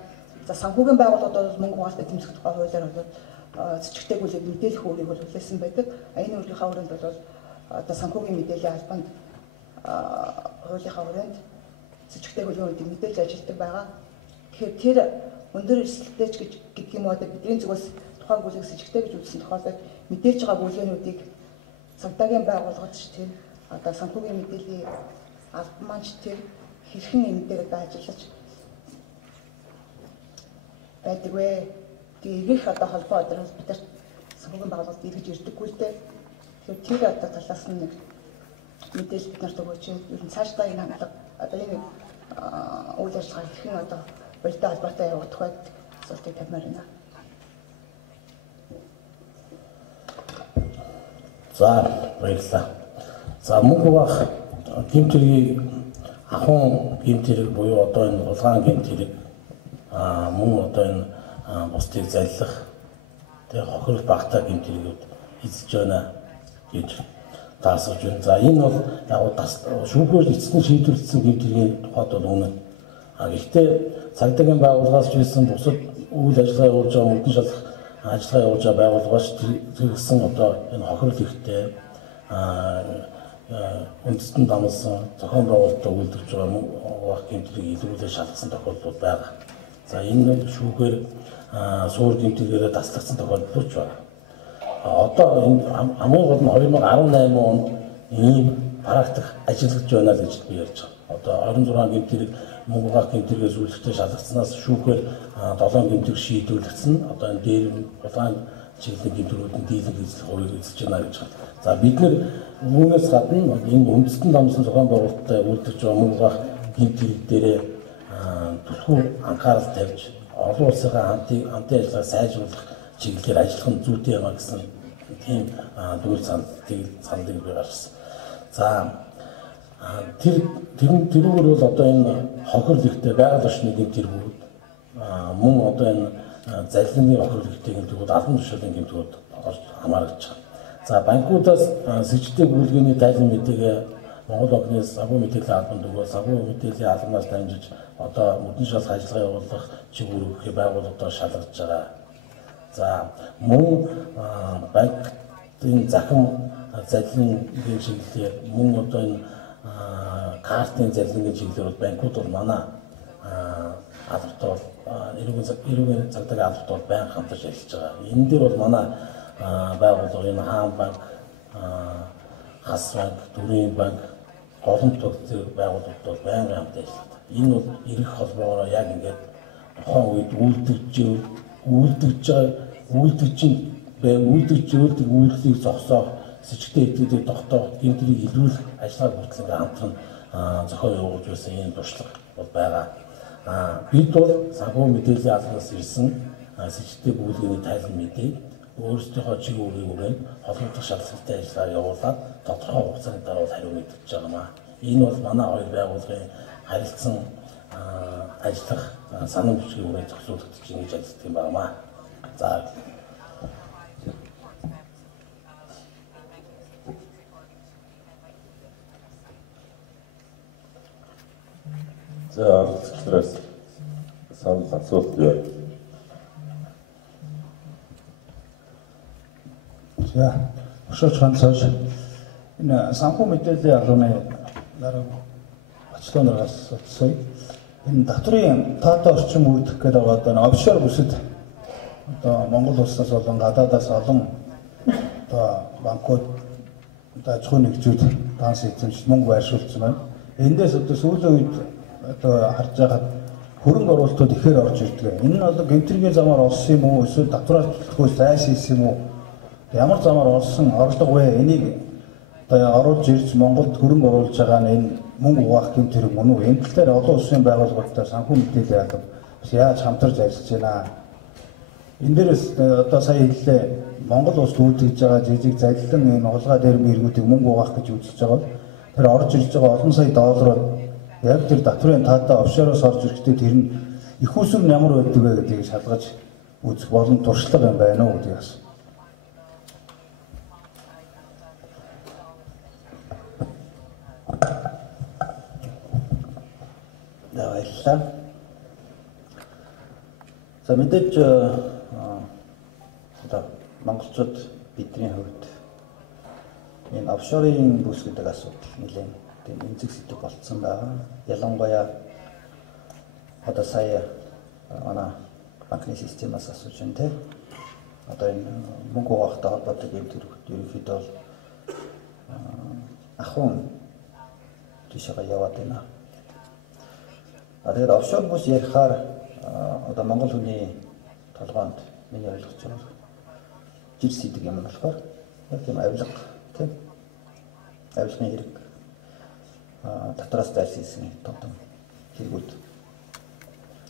За санхүүгийн байгууллагууд бол мөнгө угаалт эзэмших тухай хуулиар бол цэцэгтэйгүүлээд мэдээлэх үүрийг бол хүлээсэн байдаг. Энэ үүргийнхаа хүрээнд бол одоо санхүүгийн мэдээллийн албанд хуулийнхаа хүрээнд цэцэгтэйгүүлийн үүрийг мэдээлж ажилладаг байгаа. Тэгэхээр тэр өндөр эрсдэлтэйч гэдэг юм уу одоо бидний зүгээс тухайн бүлэг цэцэгтэй гэж үзсэн тохиолдолд мэдээж байгаа бүлгэнүүдийг цагдаагийн байгууллагч тэр одоо санхүүгийн мэдээллийн албан маань тэр хэрхэн энэ дээр одоо ажиллаж байдаг вэ? Ирэх одоо холбоо одоо бид нар санхүүгийн байгууллагад иргэж ирдэггүй л дээ. Тэгэхээр тэр одоо талаас нь нэг мэдээлэл бид нарт өгөөч. Ер нь цаашдаа энэ хандлага одоо энэ үйл ажиллагаа хэрхэн одоо болтой холбоотой явагдах вэ гэдэг асуултыг тавьмаар байна. За баярлалаа. За мөнгө угаах гэмтэргийг ахуйн гэмтэрэг буюу одоо энэ улаан гэмтэрэг мөн одоо энэ бусдыг заллах тэгээ хохирол багтаа гэмтэрэгүүд эзэж байна гэж таасаж байна. За энэ бол яг шүүхээр эцэст шийдвэрлэсэн гэмтэргийн тухайд бол үнэн. Гэхдээ цагдаагийн байгууллагаас ч байсан бусад үйл ажиллагаа явуулж байгаа мөнгөн шалгах ажиллагаа явуулж байгаа байгууллагаас тэргсэн одоо энэ хохирол ихтэй үндэстэн дамсан зохион байгуулалтад үйлдвэрж байгаа мөнгө угаах гэмтэрийг илрүүлээ шалгасан тохиолдол байгаа. За энэ шүүхээр суур гэмтэргээрээ таслагдсан тохиолдол ч байна. Одоо энэ хамгийн гол нь 2018 онд ийм практик ажиллаж байна л гэж би ярьж байгаа. Одоо 26 гэмтэрэг мөнгө угаах гэмтэргээс үйлчлэлтэй шалгацснаас шүүхээр 7 гэмтэрэг шийдвэрлэгдсэн. Одоо энэ дээр улаан чиглэлийн гэмтэргүүдийн дийлэнх эзлэх хувийг эзэлж байна гэж байна. За бид нэр үүнээс гадна энэ үндэстэн дамсан зохион байгуулалттай үйлдвэрж байгаа мөнгө угаах гэмтэрэг дээрээ түлхүү анхаарал тавьж олон улсынхаа хамтын ажиллагааг сайжруулах чиглэлээр ажиллах нь зүйтэй юм гэсэн тийм дүгэл саналыг би гаргасан. За тэрүүгээр бол одоо энэ хохирол ихтэй байгаль орчны гэмтэргүүд мөн одоо энэ залилны хохирол ихтэй гэмтэргүүд албан тушаалын гэмтэргүүд хамаарч байгаа. За банкудаас сэжтэй гүйлгээний тайлан мэдээгээ Монгол банкны санхүү мэдээллийн албанд өгөө санхүү мэдээллийн албанаас дамжиж одоо мөнгөн шалгах ажиллагаа явуулах чиг үүрэг байгууллагуудаар шалгаж байгаа. За мөн банкын захин залилын чиглэлээр мөн одоо энэ картын залилын чиглэлээр банкуд бол манай албатай бол эрүүгийн цагдаагийн албатай бол байнга хамтарч ажиллаж байгаа. Энэ дээр бол манай байгууллага энэ хаан банк, хас банк, төрийн банк голомт төгсөг байгууллагууд бол байнга хамт ажилладаг. Энэ бол ирэх холбоороо яг ингээд тухайн үед үйлдвэржүүлдэг үйлчлэлийг зогсоох, сэжигтэй этгээдийг тогтоох, гэмтрийг илрүүлэх ажиллагааг хүртэл хамтран зохион явуулж байсан энэ туршлага бол байгаа. Бид бол санхүү мэдээллийн албанаас ирсэн сэжигтэй гүйлгээний тайлан мэдээг өөрсдийнхөө чиг үүргийг өгөөд холбогдох шалгалттай ажиллагаа явуулаад тодорхой хугацааны дараа хариу мэдгэж байгаа. Энэ бол манай хоёр байгууллагын харилцан ажиллах санам бичгийн үрээ зохицуулагдаж ингэж ажилладаг юм байна. За аргалцагчдаас санал асуулт байна. За өшөөж ханцааш энэ санхүү мэдээллийн албаны дараа очлоноос сая энэ татврын таатай орчин үүдэх гэдэг одоо офшор бүсэд одоо Монгол улсаас болон гадаадаас олон одоо банкуд одоо аж ахуй нэгжүүд данс эзэмшиж мөнгө байршуулсан байна. Эндээс одоо сүүлийн үед одоо харж байхад хөрөнгө оруулалтууд ихээр орж ирдэг. Энэ нь одоо гэмтрийн замаар олсон юм уу эсвэл татвар төлөхөөс зайлшилсан юм уу? Ямар замаар олсон орлого вэ? Энийг одоо оруулж ирж Монголд хөрөнгө оруулж байгаа нь энэ мөнгө угаах гэмтрийг мөн үү? Энэ тал дээр олон улсын байгууллагуудтай санхүү мэдээлэл алга яаж хамтарч ажиллаж байна? Энэ дээрээс одоо сая хэллээ Монгол улсд үйлдвэрж байгаа жижиг залилан энэ улгаа дээрмийн иргүүдийг мөнгө угаах гэж үзэж байгаа. Тэр орж ирж байгаа олон сая долларууд Яг тэр татврын таатаа офшороос орж ирэхдээ тэр нь их усүр нь ямар байдаг вэ гэдгийг шалгаж үзэх болон туршлага юм байна уу гэдгийг асуу. Баярлалаа. За мэдээж одоо монголчууд бидний хувьд энэ офшорын бүс гэдэг асуудал нэлээд тийм эмзэг сэдв болцсон байгаа. Ялангуяа одоо сая манай банкны системаас асууж байна те. Одоо энэ мөнгө угаахтай холбоотой гэм төрөлд ерөнхийдөө ахын тийшээ яваад байна. Тэгээд офшор бүс ярихаар одоо монгол хүний толгоонд миний ойлгож байгаа жил сэдэг юм болохоор яг тийм авилга тийм авилгын хэрэг татвараас зайлсхийсэн том хэрэгүүд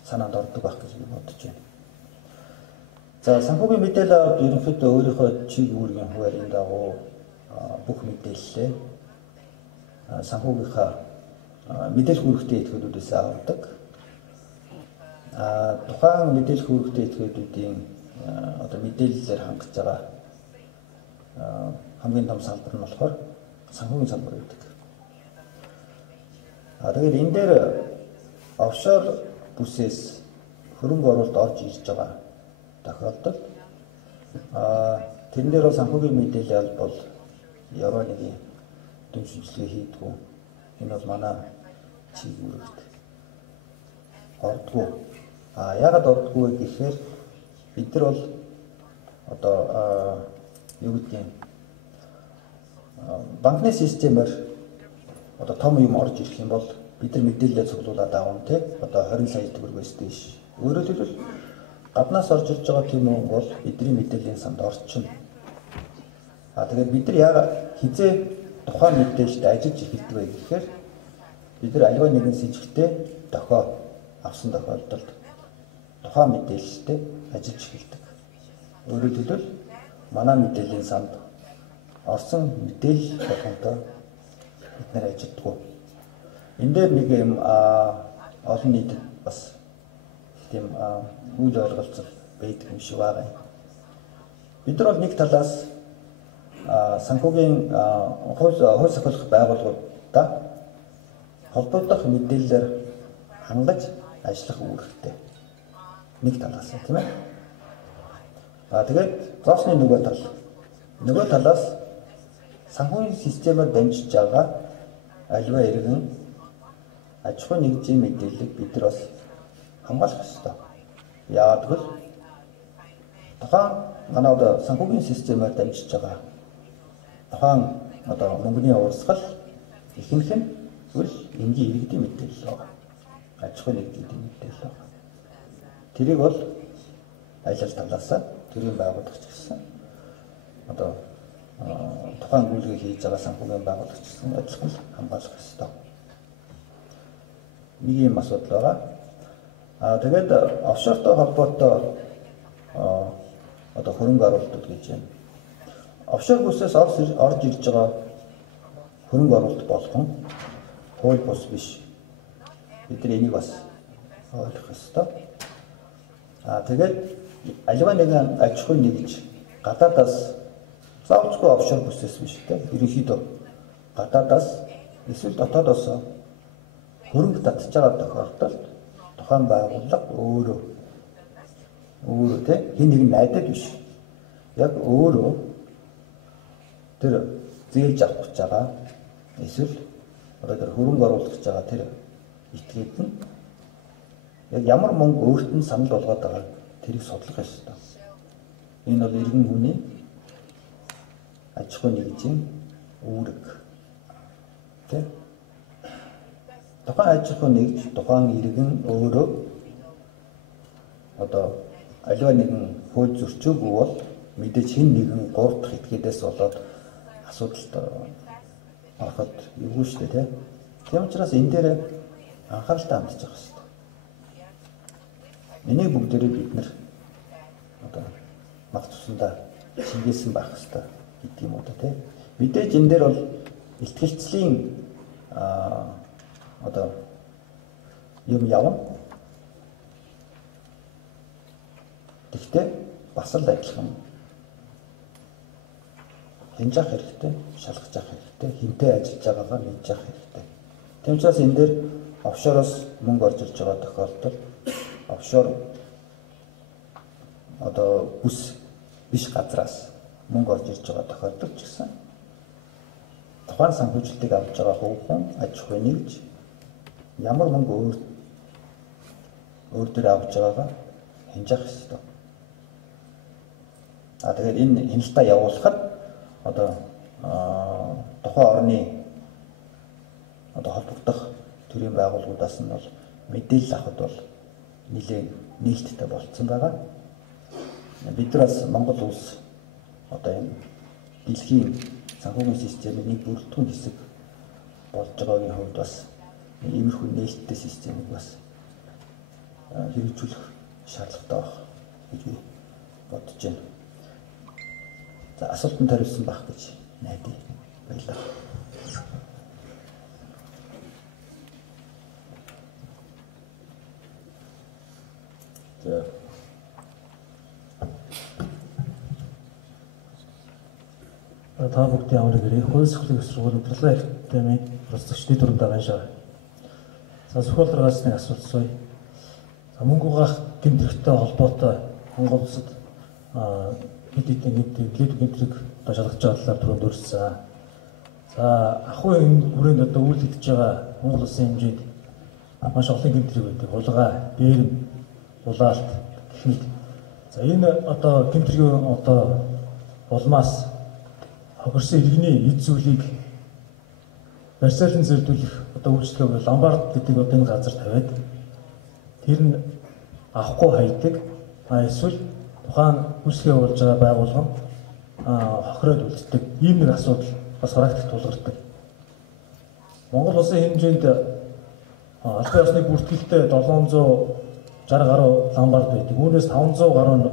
санаанд ордог байх гэж бодож байна. За санхүүгийн мэдээлэл аваад ерөнхийдөө өөрийнхөө чиг үүргийн хуваарын дагуу бүх мэдээлэлээ санхүүгийнхаа мэдээлэл хүргэхтэй этгээдүүдээс авдаг. Тухайн мэдээлэл хүргэхтэй этгээдүүдийн одоо мэдээллээр хангаж байгаа хамгийн том салбар нь болохоор санхүүгийн салбар гэдэг. Тэгээд энэ дээр офшор бүсээс хөрөнгө оруулалт орж ирж байгаа тохиолдолд тэрэн дээр санхүүгийн мэдээлэл бол яваа нэг дүншилгээ хийдгүү. Энэ бол манай чиг үүрэгт ордгоо. Яагаад ордгоо гэхээр бид нар бол одоо юу гэдгийг банкны системээр одоо том юм орж ирэх юм бол бид нар мэдээлэлээ цуглуулад аавн тий одоо 20 сая төгрөгөөс дээш. Өөрөөр хэлбэл гаднаас орж ирж байгаа тийм мөнгө бол бидний мэдээллийн санд орчин. Тэгээд бид нар яагаад хизээ тухайн мэдээлэлд ажиллаж эхэлдэг вэ гэхээр бид нар аливаа нэгэн с ิจ гтээ дохио авсан тохиолдолд тухайн мэдээлэлтэй ажиллаж эхэлдэг. Өөрөөр хэлбэл манай мэдээллийн санд орсон мэдээлэл болгонтой бид нар ажилладаг. Энэ дээр нэг юм олон нийтэд бас тийм үйл ойлголцол байдаг юм шиг байна. Бид нар бол нэг талаас санхүүгийн хууль сахилах байгууллагуудаа холбогдох мэдээлэлээр хангаж ажиллах үүрэгтэй. Нэг талаас тийм ээ. Тэгээд зоосны нөгөө талаас санхүүгийн системээр дамжиж байгаа аливаа иргэн аж ахуй нэгжийн мэдээллийг бид нар бас хамгаалах ёстой. Яагаад гэвэл тухайн манай одоо санхүүгийн системээр дамжиж байгаа тухайн одоо мөнгөний урсгал ихэнх нь үл энгийн иргэдийн мэдээлэл байна. Аж ахуй нэгжийн мэдээлэл байна. Тэрийг бол аялал талаасаа төрийн байгуулагч гэсэн одоо тухайн гүйлгээ хийж байгаа санхүүгийн байгуулагч гэсэн адилхан хамгаалах ёстой. Нэг юм асуудал байгаа. Тэгээд офшортой холбоотой одоо хөрөнгө оруулалт гэж байна. Офшор бүсээс орж ирж байгаа хөрөнгө оруулалт болгон хууль бус биш. Бид нар энийг бас ойлгох ёстой. Тэгээд аливаа нэгэн аж ахуй нэгж гадаадаас заавчгүй офшор бүсээс биш те. Ерөнхийдөө гадаадаас эсвэл дотоодоос хөрөнгө татж байгаа тохиолдолд тухайн байгууллага өөрөө те хин нэг найдад биш. Яг өөрөө тэр зээлж авах гэж байгаа эсвэл одоо тэр хөрөнгө оруулах гэж байгаа тэр этгээд нь яг ямар мөнгө өөрт нь санал болгоод байгааг тэрийг судлах ёстой. Энэ бол иргэн хүний аж ахуй нэгжийн үүрэг. Тэ? Тухайн аж ахуй нэгж тухайн иргэн өөрөө одоо аливаа нэгэн хууль зөрчөөгүй бол мэдээж хэн нэгэн 3 дахь этгээдээс болоод асуудалд ороход эвгүй шүү дээ, тийм учраас энэ дээр анхааралтай хандж явах хэрэгтэй. Энийг бүгдээрээ бид нар одоо мах цусандаа шингээсэн байх хэрэгтэй гэдэг юм уу тийм. Мэдээж энэ дээр бол ихтгэлцлийн одоо юм явна. Гэхдээ бас л адилхан хинж авах хэрэгтэй, шалгаж авах хэрэгтэй, хинтээ ажиллаж байгаагаа мэдж авах хэрэгтэй. Тийм учраас энэ дээр офшороос мөнгө орж ирж байгаа тохиолдолд офшор одоо бүс биш газраас мөнгө орж ирж байгаа тохиолдолд ч гэсэн тухайн санхүүжилтийг авч байгаа хувь аж ахуй нэгж ямар мөнгө өөр дээр авч байгаагаа хинж авах хэрэгтэй. Тэгээд энэ хяналтаа явуулахад одоо тухайн орны одоо холбогдох төрийн байгууллагуудаас нь бол мэдээлэл авахд бол нэлээд нээлттэй болцсон байгаа. Бид нар бас Монгол улс одоо энэ дэлхийн санхүүгийн системийн нэг бүрэлдэхүүн хэсэг болж байгаагийн хувьд бас иймэрхүү нээлттэй системийг бас хэрэгжүүлэх шаардлагатай байх гэж би бодож байна. За асуултанд хариулсан байх гэж найдаа. Баярлалаа. Та бүгдийн амрыг ирээ хууль зөвлөлийн сургууль удирдлага академийн профессорчдын дүрэнд байгаа шаа. За зөвхөн дараагаас нэг асуулт сууя. За мөнгө угаах гэмтрэгтэй холбоотой Монгол улсад хэд хэдэн гэмтрэг одоо шалгаж байгаа талаар түрүүнд өрсөн. За ахуй хүрээнд одоо үйл хийж байгаа Монгол улсын хэмжээнд маш олон гэмтрэг байдаг. Хулгай, бээрм, улаалт гэх мэт. За энэ одоо гэмтрэгийн одоо улмаас хогорсон иргэний эд зүйлийг барьцаалан зэрдүүлэх одоо үйлчлэгээ Улаанбаатар гэдэг одоо энэ газар тавиад тэр нь авахгүй хайдаг. Эсвэл тухайн үйлчлэгээ болж байгаа байгууллага хохироод үлддэг. Ийм нэг асуудал бас практикт тулгардаг. Монгол улсын хэмжээнд албан ёсны бүртгэлтэй 760 гаруй ламбард байдаг. Үүнээс 500 гаруй нь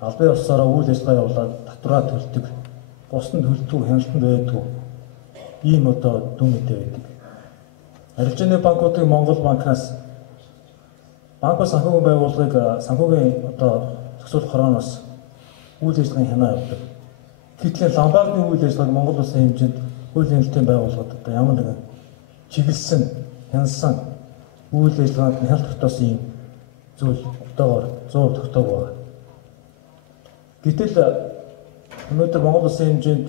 албан ёсоор үйл ажиллагаа явуулаад татвараа төлдөг. Бусдад төлдөг, хяналтанд байдаг. Ийм одоо дүн мэдээ байдаг. Арилжааны банкуудыг Монгол банкнаас банкуй санхүүгийн байгууллагыг санхүүгийн одоо зохицуулах хорооноос үйл ажиллагааны хянаа явуулдаг. Гэтэл Ламбардны үйл ажиллагааг Монгол улсын хэмжээнд хууль хяналтын байгууллагууд одоо ямар нэгэн чиглэсэн, хянсан үйл ажиллагаанд хяналт тогтоосон юм зүйл одоогоор 100% тогтоогүй байна. Гэтэл өнөөдөр Монгол улсын хэмжээнд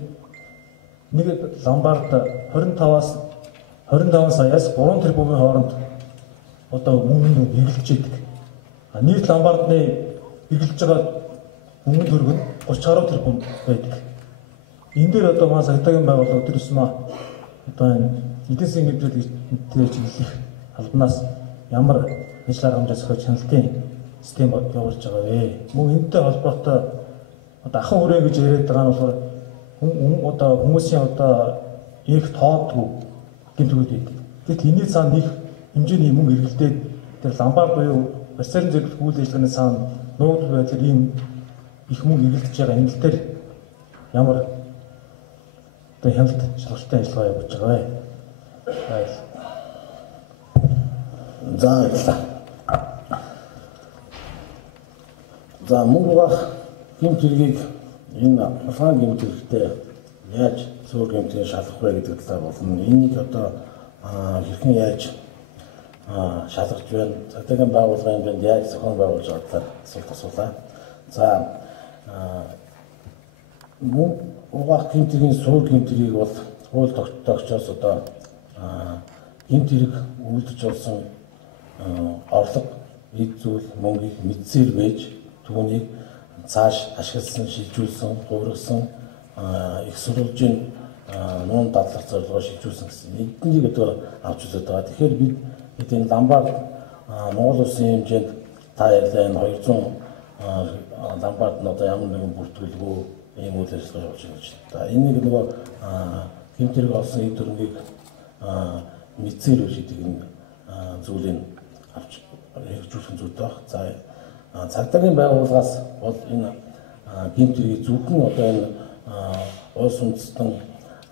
нэг Ламбард 25 саяас 3 тэрбумын хооронд одоо мөнгө хэрэглэж байдаг. Нийт Ламбардны хэрэглэж байгаа мөнгө төгрөг нь 30 гаруй тэрбум байдаг. Энэ дээр одоо маань сайтагийн байгууллага өдөр тусмаа одоо энэ эдийн засгийн гэмтрэл чиглэх албанаас ямар ажил арга хэмжээ зохиож хяналтын систем явуулж байгаа вэ? Мөн энэтэй холбоотой одоо ахын хүрээ гэж яриад байгаа нь болохоор одоо хүмүүсийн одоо их тоодгүй гэмтрүүд байдаг. Гэтэл энэний цаана их хэмжээний мөнгө эргэлдээд тэр Ламбард буюу барьцаалан зэрлэх үйл ажиллагааны цаана нуугдал байдлаар ийм их мөнгө эргэлдэж байгаа энэ тал дээр ямар одоо хяналт шалгалтын ажиллагаа явуулж байгаа вэ? За баярлалаа. За мөнгө угаах гэмт хэргийг энэ улаан гэмт хэрэгтэй яаж зөөр гэмтгийг шалгах вэ гэдэг талаар болно. Энийг одоо хэрхэн яаж шалгаж байна? Цагдаагийн байгууллагын бэнд яаж зохион байгуулж байгаа талаар асуулт асуулаа. За мөнгө угаах гэмтгийн суур гэмтрийг бол хууль тогтоогчоос одоо гэмт хэрэг үлдэж болсон орлого, эд зүйл, мөнгийг мэдсээр байж түүнийг цааш ашигласан, шилжүүлсэн, хувирсан их сурвалжийн нуун дадлах зорилгоор шилжүүлсэн гэсэн эднийг одоо авч үзээд байгаа. Тэгэхээр бид энэ Ламбард Монгол улсын хэмжээнд та ярьлаа энэ 200 Ламбард нь одоо ямар нэгэн бүртгүүлгүй ийм үйл ажиллагаа явуулж байгаа ч. За энийг нөгөө гэмтрэг олсон эд хөрөнгийг мэдсээр үж гэдэг энэ зүйлийг авч хэрэгжүүлэх зүйтэй баг. За цагдаагийн байгууллагаас бол энэ гэмтрийг зөвхөн одоо энэ улс үндэстэн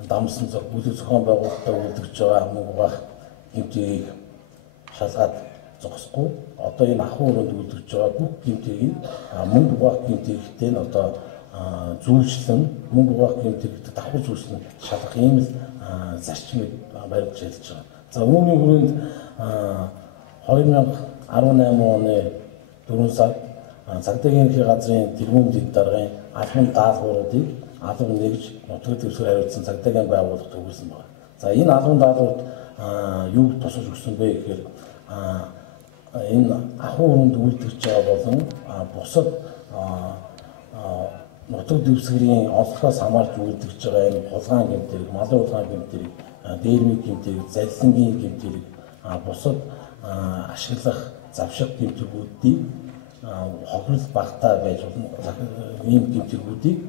дамсан бүлэг зохион байгуулалтад үлдэж байгаа мөнгө угаах гэмтрийг шалгаад зогсохгүй одоо энэ ахуй өрөөнд үлдэж байгаа бүх гэмтгийг мөнгө угаах гэмтэгтэй нь одоо зүйлчлэн мөнгө угаах гэмтэгтэй давхар зүйлсэн шалгах ийм л зарчмыг баримтж хэлж байгаа. За үүний хүрээнд 2018 оны 4 сард цагдаагийн ерхий газрын тэргүүн дэд даргын албан даалгавруудыг алба нэгж нутаг дэвсгэр хариуцсан цагдаагийн байгууллага төгөлсөн байна. За энэ албан даалгаврууд юу тусаж өгсөн бэ гэхээр энэ ахуй өрөөнд үйлдвэрч байгаа болон бусад нутаг дэвсгэрийн онцлогоос хамаарч үйлдвэрч байгаа энэ хулгайн гэмтэрэг, малын хулгайн гэмтэрэг, дээрмийн гэмтэрэг, залилангийн гэмтэрэг, бусад ашиглах завшиг гэмтэргүүдийг хохирол багтаа байж болно. Ийм гэмтэргүүдийг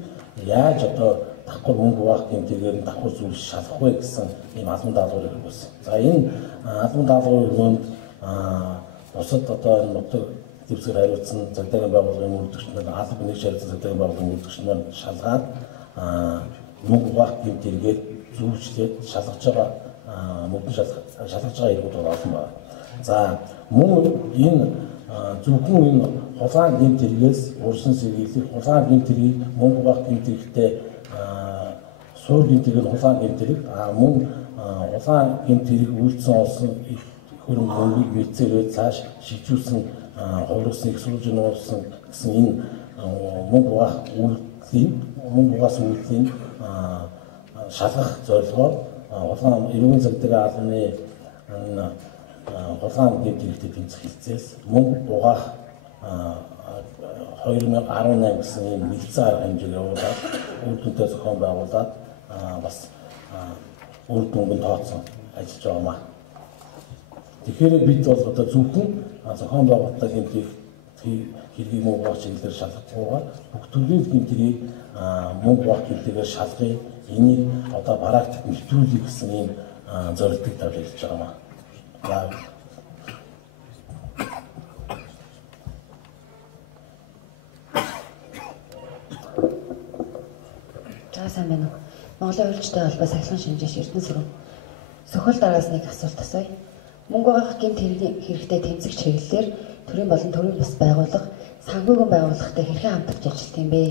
яаж одоо давхар мөнгө угаах гэмтэргээр нь давхар зүйл шалгах вэ гэсэн ийм албан даалгавар өгсөн. За энэ албан даалгаврын хүрээнд бусад одоо нутаг дэвсгэр хариуцсан цагдаагийн байгууллагын үйлдвэрчнүүд алба нэгж хариуцсан цагдаагийн байгууллагын үйлдвэрчнүүд шалгаад мөнгө угаах гэмтэргээр зөвчлээд шалгаж байгаа мөнгө шалгаж байгаа иргүүд олон байна. За мөн энэ зөвхөн энэ хулгайн гэмтэргээс урьдчилан сэргийлэх хулгайн гэмтэргийг мөнгө угаах гэмтэрэгтэй суур гэмтэрэг хулгайн гэмтэрэг мөн хулгайн гэмтэрэг үйлдсэн олсон хөрөнгө мөнгийг мэдсээрээ цааш шилжүүлсэн хувирсан их сурвалжийн уулсан гэсэн энэ мөнгө угаах үйлдлийн шалгах зорилгоор хулгайн эрүүгийн цагдаагийн албаны хулгайн гэмтэрэгтэй тэмцэх хэлцээс мөнгө угаах 2018 гэсэн ийм мэдсэн арга хэмжээг явуулаад үр дүнтэй зохион байгуулад бас үр дүнгийн тооцсон ажиллаж байгаамаа. Тэгэхээр бид бол одоо зөвхөн зохион байгуулалтаа гэмтэх хэргийг мөнгө угаах чиглэлээр шалгахгүйгээр бүх төрлийн гэмтэрийг мөнгө угаах чиглэлээр шалгахыг энийг одоо практик нэвтрүүлэх гэсэн ийм зорилтыг тавьж ажиллаж байгаамаа. Сайн байна уу? Монголын хуульчтай холбоо сахилгын шинжээч Эрдэнэ сүрэн. Сөхөл дараас нэг асуулт асууя. Мөнгө угаах гэмт хэрэгтэй тэмцэх чиглэлээр төрийн болон төрийн бус байгууллага санхүүгийн байгууллагатай хэрхэн хамтарч ажилладаг юм бэ?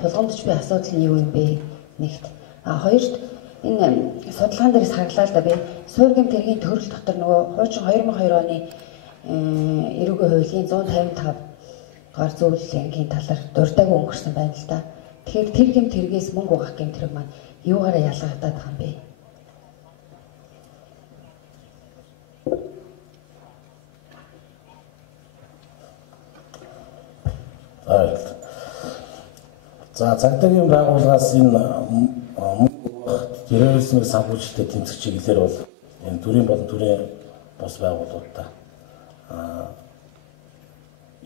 Тулгамдж буй асуудал нь юу юм бэ? Нэгт. Хоёрт энэ судалгаан дээрээс хаглаа л да би суур гэмтэргийн төрөл дотор нөгөө хуучин 2002 оны эрүүгийн хуулийн 155 дугаар зөвлөлийн талаар дуртайг өнгөрсөн байна л да. Тэгэхээр тэр гэмтэргээс мөнгө угаах гэмтэрэг маань юугаараа ялгагдаад байгаа юм бэ? За цагдаагийн байгууллагаас энэ мөнгө угаах терроризмыг санхүүжилттэй тэмцэх чиглэлээр бол энэ төрийн болон төрийн бус байгууллагуудаа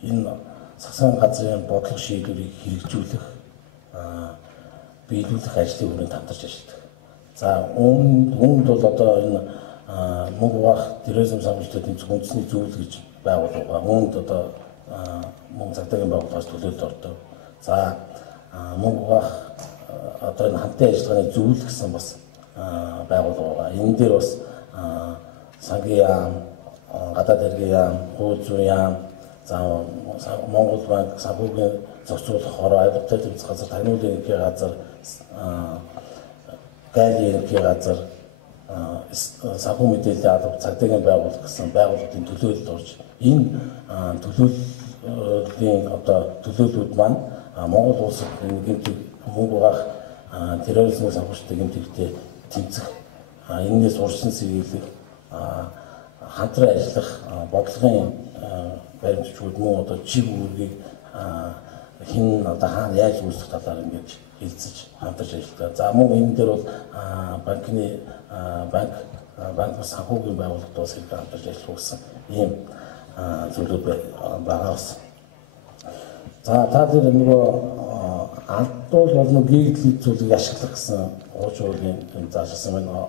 энэ засгийн газрын бодлого шийдвэрийг хэрэгжүүлэх биелүүлэх ажлын хүрээнд хамтарч ажилладаг. За үүнд бол одоо энэ мөнгө угаах терроризм санхүүжилттэй тэмцэх үндэсний зөвлөл гэж байгуулга. Үүнд одоо мөнгө цагдаагийн байгууллагаас төлөөлөлд ордог. За мөнгө угаах одоо энэ хамтын ажиллагааны зөвлөл гэсэн бас байгуулга байгаа. Энэ дээр бас сангийн яам, гадаад хэргийн яам, хууль зүйн яам, за Монгол банк санхүүгийн зохицуулах хороо, авилгатай тэмцэх газар, таниулын ерхий газар, гайлын ерхий газар, санхүү мэдээллийн алба, цагдаагийн байгууллага гэсэн байгууллагын төлөөлөлд орж энэ төлөөллийн одоо төлөөллүүд маань Монгол улсад гэмтэг мөнгө угаах терроризмын санхүүжилттэй гэмтэгтэй тэмцэх энэс урьдчилан сэргийлэх хамтран ажиллах бодлогын баримтчууд мөн одоо чиг үүргийг хин одоо хаана яаж үүсгэх талаар ингэж хэлцэж хамтарч ажилладаг. За мөн энэ дээр бол банк санхүүгийн байгууллагад бас хэрэг хамтарч ажиллах гэсэн ийм зүйлүүд байгаас. За та тэр нөгөө алдуул болон гэгдэл зүйлийг ашиглах гэсэн хуучрын заашсан байна.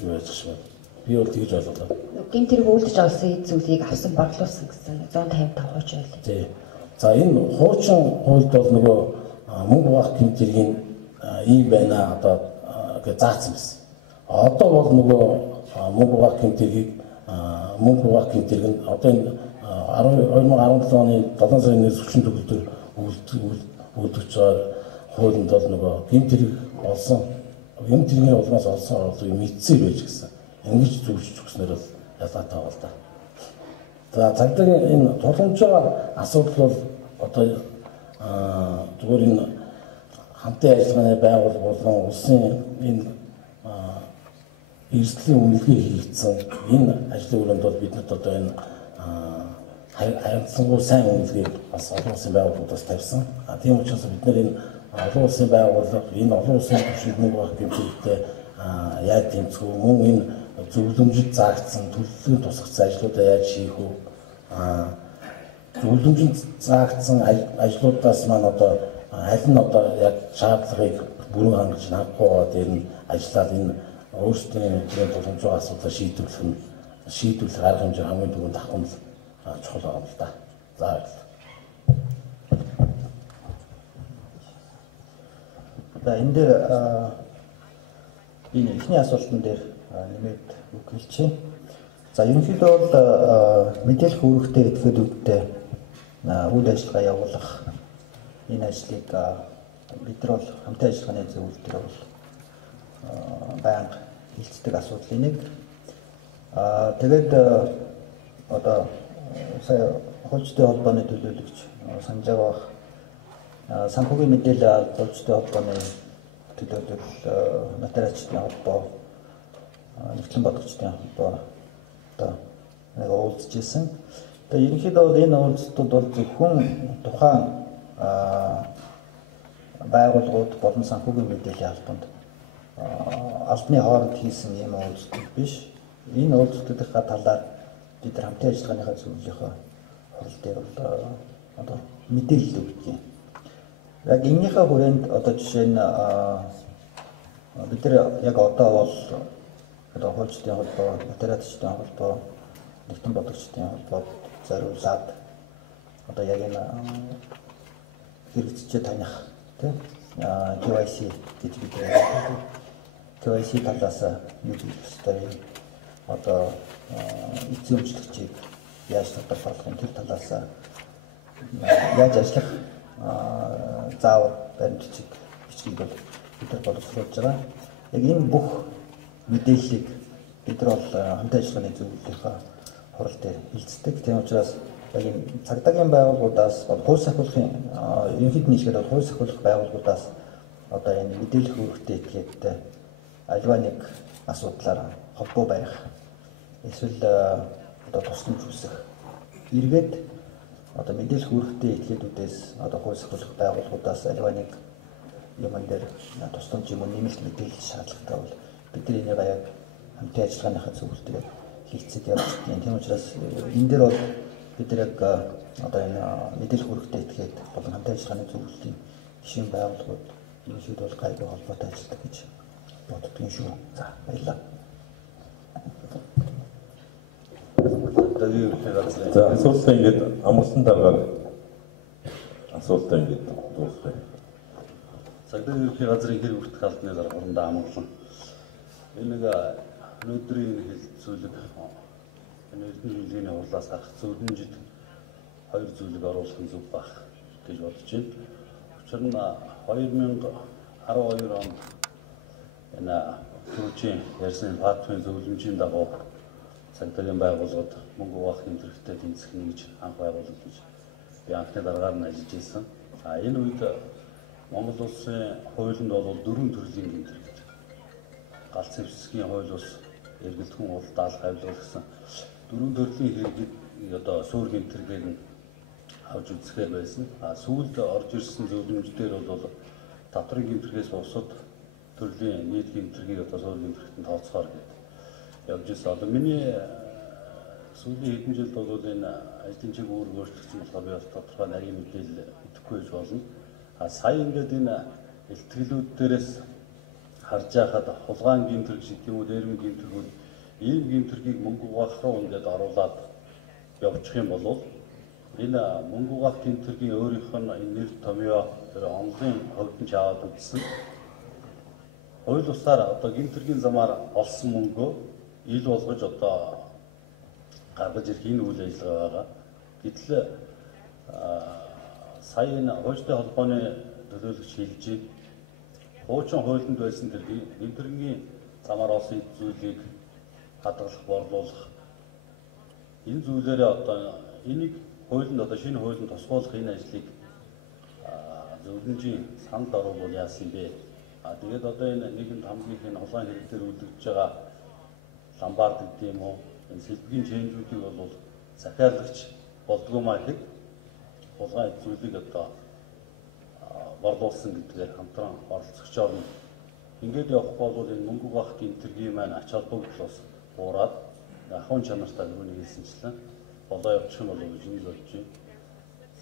Юу яаж байна? Би бол тэгж ойлголоо. Гэмтэрэг үлдэж олсон зүйлийг авсан борлуулсан гэсэн 155 хуучин хууль. Тий. За энэ хуучин хуульд бол нөгөө мөнгө угаах гэмтэргийн ийм байна одоо гэж заасан байсан. Одоо бол нөгөө мөнгө угаах гэмтэргийг мөнгө хуваах гэмтэрэг нь одоо энэ 2017 оны 7 сарын 1-ээс хүчин төгөлдөр үлдэж байгаа хуулинд бол нөгөө гэмтэрэг олсон гэмтэргийн улмаас олсон орлогыг мэдсээр байж гисэн. Ингэж зөвшөөрч өгснээр бол ялгаатай байна л да. За цагдаагийн энэ тулгамж байгаа асуудал бол одоо зүгээр энэ хамтын ажиллагааны байгууллага болон улсын энэ эрсдлийн үнэлгээ хийгдсэн энэ ажлын өрөөнд бол биднэрт одоо энэ харилцангуй сайн үнэлгээг бас олон улсын байгууллагуудаас тавьсан. Тийм учраас бид нар энэ олон улсын байгууллага энэ олон улсын түвшинд мөнгө авах гэмтэрэгтэй яаж тэмцэх вэ? Мөн энэ зөвлөмжид заагдсан төлөвлөгийн тусгацсан ажлуудаа яаж хийх вэ? Зөвлөмжид заагдсан ажлуудаас маань одоо аль нь одоо яг шаардлагыг бүрэн хангаж хангахгүй дээр нь ажиллаад энэ өөрсдийн тулгамж байгаа асуудлаа шийдвэрлэх арга хэмжээ хамгийн түрүүнд авах нь чухал байна л да. За баярлалаа. За энэ дээр энэ ихний асуултан дээр нэмээд үг хэлчихье. За ерөнхийдөө бол мэдээлэх үүрэгтэй этгээдүүдтэй үйл ажиллагаа явуулах энэ ажлыг бид нар бол хамтын ажиллагааны зөвлөлтөөр бол байнга хилцдэг асуудлын нэг. Тэгээд одоо сая хөлжтэй холбооны төлөөлөгч санаж байгаа санхүүгийн мэдээлэл хөлжтэй холбооны төлөөлөл нотариачдын холбоо нэгтлэн бодгочдын холбоо одоо нэг уулзж ирсэн. Тэгээд ерөнхийдөө бол энэ уулзалтууд бол зөвхөн тухайн байгууллагууд болон санхүүгийн мэдээллийн албанд албаны хооронд хийсэн юм уулзалт биш. Энэ уулзалтынхаа талаар бид нар хамтын ажиллагааныхаа зөвлөлийнхөө хурал дээр бол одоо мэдээлэл өгдөг юм. Яг энэнийхээ хүрээнд одоо жишээ нь бид нар яг одоо бол одоо хуульчдын холбоо, нотариатчдын холбоо, нэгтлэн бодгочдын холбоод зориулаад одоо яг энэ хэрэгцээ таних тийм KYC гэж бид KYC талаас нэг ёстой одоо эцсийн үйлчлэгчийг яаж тодорхойлох тэр талаас яаж ажиллах заавар баримтчиг бичгийг бол бид нар боловсруулж байгаа. Яг энэ бүх мэдээллийг бид нар бол хамтын ажиллагааны зөвлөлийнхаа хурал дээр хилцдэг. Тийм учраас яг энэ цагдаагийн байгууллагуудаас хууль сахиулахын ерөнхийд нь хэлэхэд хууль сахиулах байгууллагуудаас одоо энэ мэдээлэх үүрэгтэй этгээдтэй аливаа нэг асуудлаар холбоо барих эсвэл одоо тусламж үүсэх эргээд одоо мэдээлэх үүрэгтэй этгээдүүдээс одоо хууль сахиулах байгууллагуудаас аливаа нэг юмн дээр тусламж юм уу нэмэлт мэдээлэл шаардлагатай бол бид нар энийг яг хамтын ажиллагааныхаа зөвлөлтөөр хийцэд явж байна. Тийм учраас энэ дээр бол бид нар яг одоо энэ мэдээлэх үүрэгтэй этгээд болон хамтын ажиллагааны зөвлөлтийн гишүүн байгууллагууд ерөнхийд бол гайгүй холбоотой ажилладаг гэж боддог юм шүү. За баярлалаа. За асуултаа ингээд амгалан дараагаар асуултаа ингээд дуусгая. Цагдаагийн ерөнхий газрын хэрэг хүртэх албаны дарга уралдаан амгалан. Энэ нэг өнөөдрийн хэлэлцүүлэг энэ эрдэнэ хэмжээний хурлаас гарах зөвлөмжид хоёр зүйлийг оруулах нь зөв байх гэж бодож байна. Учир нь 2012 онд энэ түрүүчийн ярьсан фатвын зөвлөмжийн дагуу цагдаагийн байгууллагад мөнгө хуваах хэмжээтэй тэмцэх нэгж анх байгуулагдаж би анхны дараагаар нь ажиллаж ирсэн. Энэ үед Монгол улсын хуулинд бол 4 төрлийн гэмтэрэг. Галц хэвсгийн хууль ус эргэлтхэн уралдаал хавьлуул гэсэн 4 төрлийн хэрэгийг одоо суур гэмтэргийг нь авч үзэхээр байсан. Сүүлд орж ирсэн зөвлөмждөр бол татврын гэмтэргээс бусад төрлийн нийт гэмтэргийг одоо суур гэмтэрэгт тооцохоор явж ирсэн. Одоо миний сүүлийн хэдэн жилд бол энэ ажлын чиг өөрчлөгдсөн болохоор би бас тодорхой нарийн мэдээлэл идэхгүй байж болно. Сая ингээд энэ илтгэлүүд дээрээс харж байхад хулгайн гэмтэрэг шиг юм уу дээрмийн гэмтэргүүд ийм гэмтэргийг мөнгө угаах руу ингээд оруулаад явчих юм бол энэ мөнгө угаах гэмтэргийн өөрийнх нь энэ нэр томьёо тэр онлын хувьд нь аваад үзсэн. Хууль усаар одоо гэмтэргийн замаар олсон мөнгөө ил болгож одоо гаргаж ирэх энэ үйл ажиллагаа байгаа. Гэтэл сая энэ хуульчтай холбооны төлөөлөгч хэлж байна. Хуучин хуулинд байсан тэр гэмтрэнгийн замаар олсон зүйлийг хадгалах, борлуулах энэ зүйлээрээ одоо энийг хуулинд одоо шинэ хуулинд тусгуулах энэ ажлыг зөвлөмжийн санал оруулбал яасан бэ? Тэгээд одоо энэ нийгэмд хамгийн их улаан хэрэг дээр үлдэж байгаа ламбард гэдэг юм уу? Энэ сэлбэгийн чэнжүүдийг бол захиалагч болдгоо маа хэд улаан зүйлийг одоо борлуулсан гэдгээр хамтран оролцогч орно. Ингээд явахгүй бол энэ мөнгө бах гэмтэргийн маань ач холбогдлоос уураад ахуйн чанартай нүуний хэлсэнчлэн болоо явчих юм болов уу гэж бодож байна.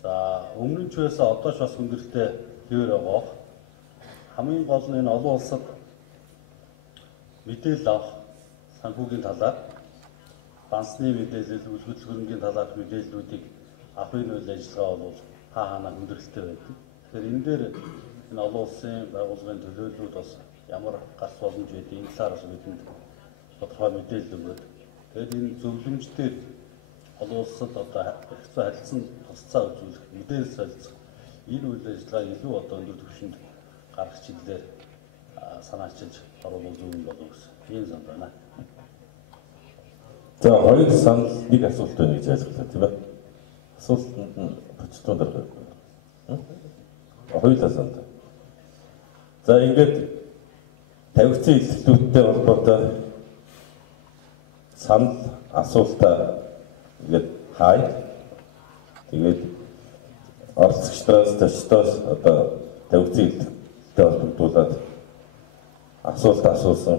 За өмнө нь ч байсан одоо ч бас хүндрэлтэй хэвээр байгаа. Хамгийн гол нь энэ олон улсад мэдээлэл авах санхүүгийн талаар бансны мэдээлэл, үйл хөдлөлгөөний талаарх мэдээллүүдийг авахын үйл ажиллагаа бол хаана хүндрэлтэй байдаг. Тэгэхээр энэ дээр энэ олон улсын байгууллагын төлөөллүүд бас ямар гарц боломж байдгийг энэ талаар бас бидэнд тодорхой мэдээлэл өгөөд тэгээд энэ зөвлөмж дээр олон улсад одоо хэцүү харилцан тусцаа үзүүлэх, мэдээлэл солилцох энэ үйл ажиллагаа илүү одоо өндөр түвшинд гаргах чиглэлээр санаачилж оруулах зүйл болов гэсэн ийм зам байна. За хоёр санал нэг асуулт байна гэж ойлголоо тийм ээ. Асуултанд нь процедур дээр хоёулаа санал. За ингээд тавигдсан илэрхийлэлттэй холбоотой санал асуултаа ингээд хай. Тэгээд оролцогчдоос төчтөөс одоо тавигдсан илэрхийлэлттэй холбогдуулаад асуулт асуусан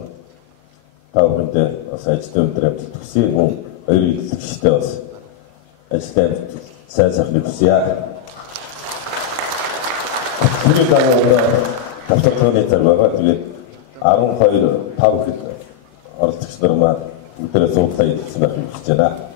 та бүхэндээ бас ажлын өдөр амжилт хүсье. Мөн хоёр илэрхийлэгчтэй бас ажлын сайн сайхныг хүсье. Түрүү дараа тавталгын зар байгаа. Тэгээд 12 5 хэд оролцогч нар маань өдрөө суудлаа хэлсэн байх юм гэж байна.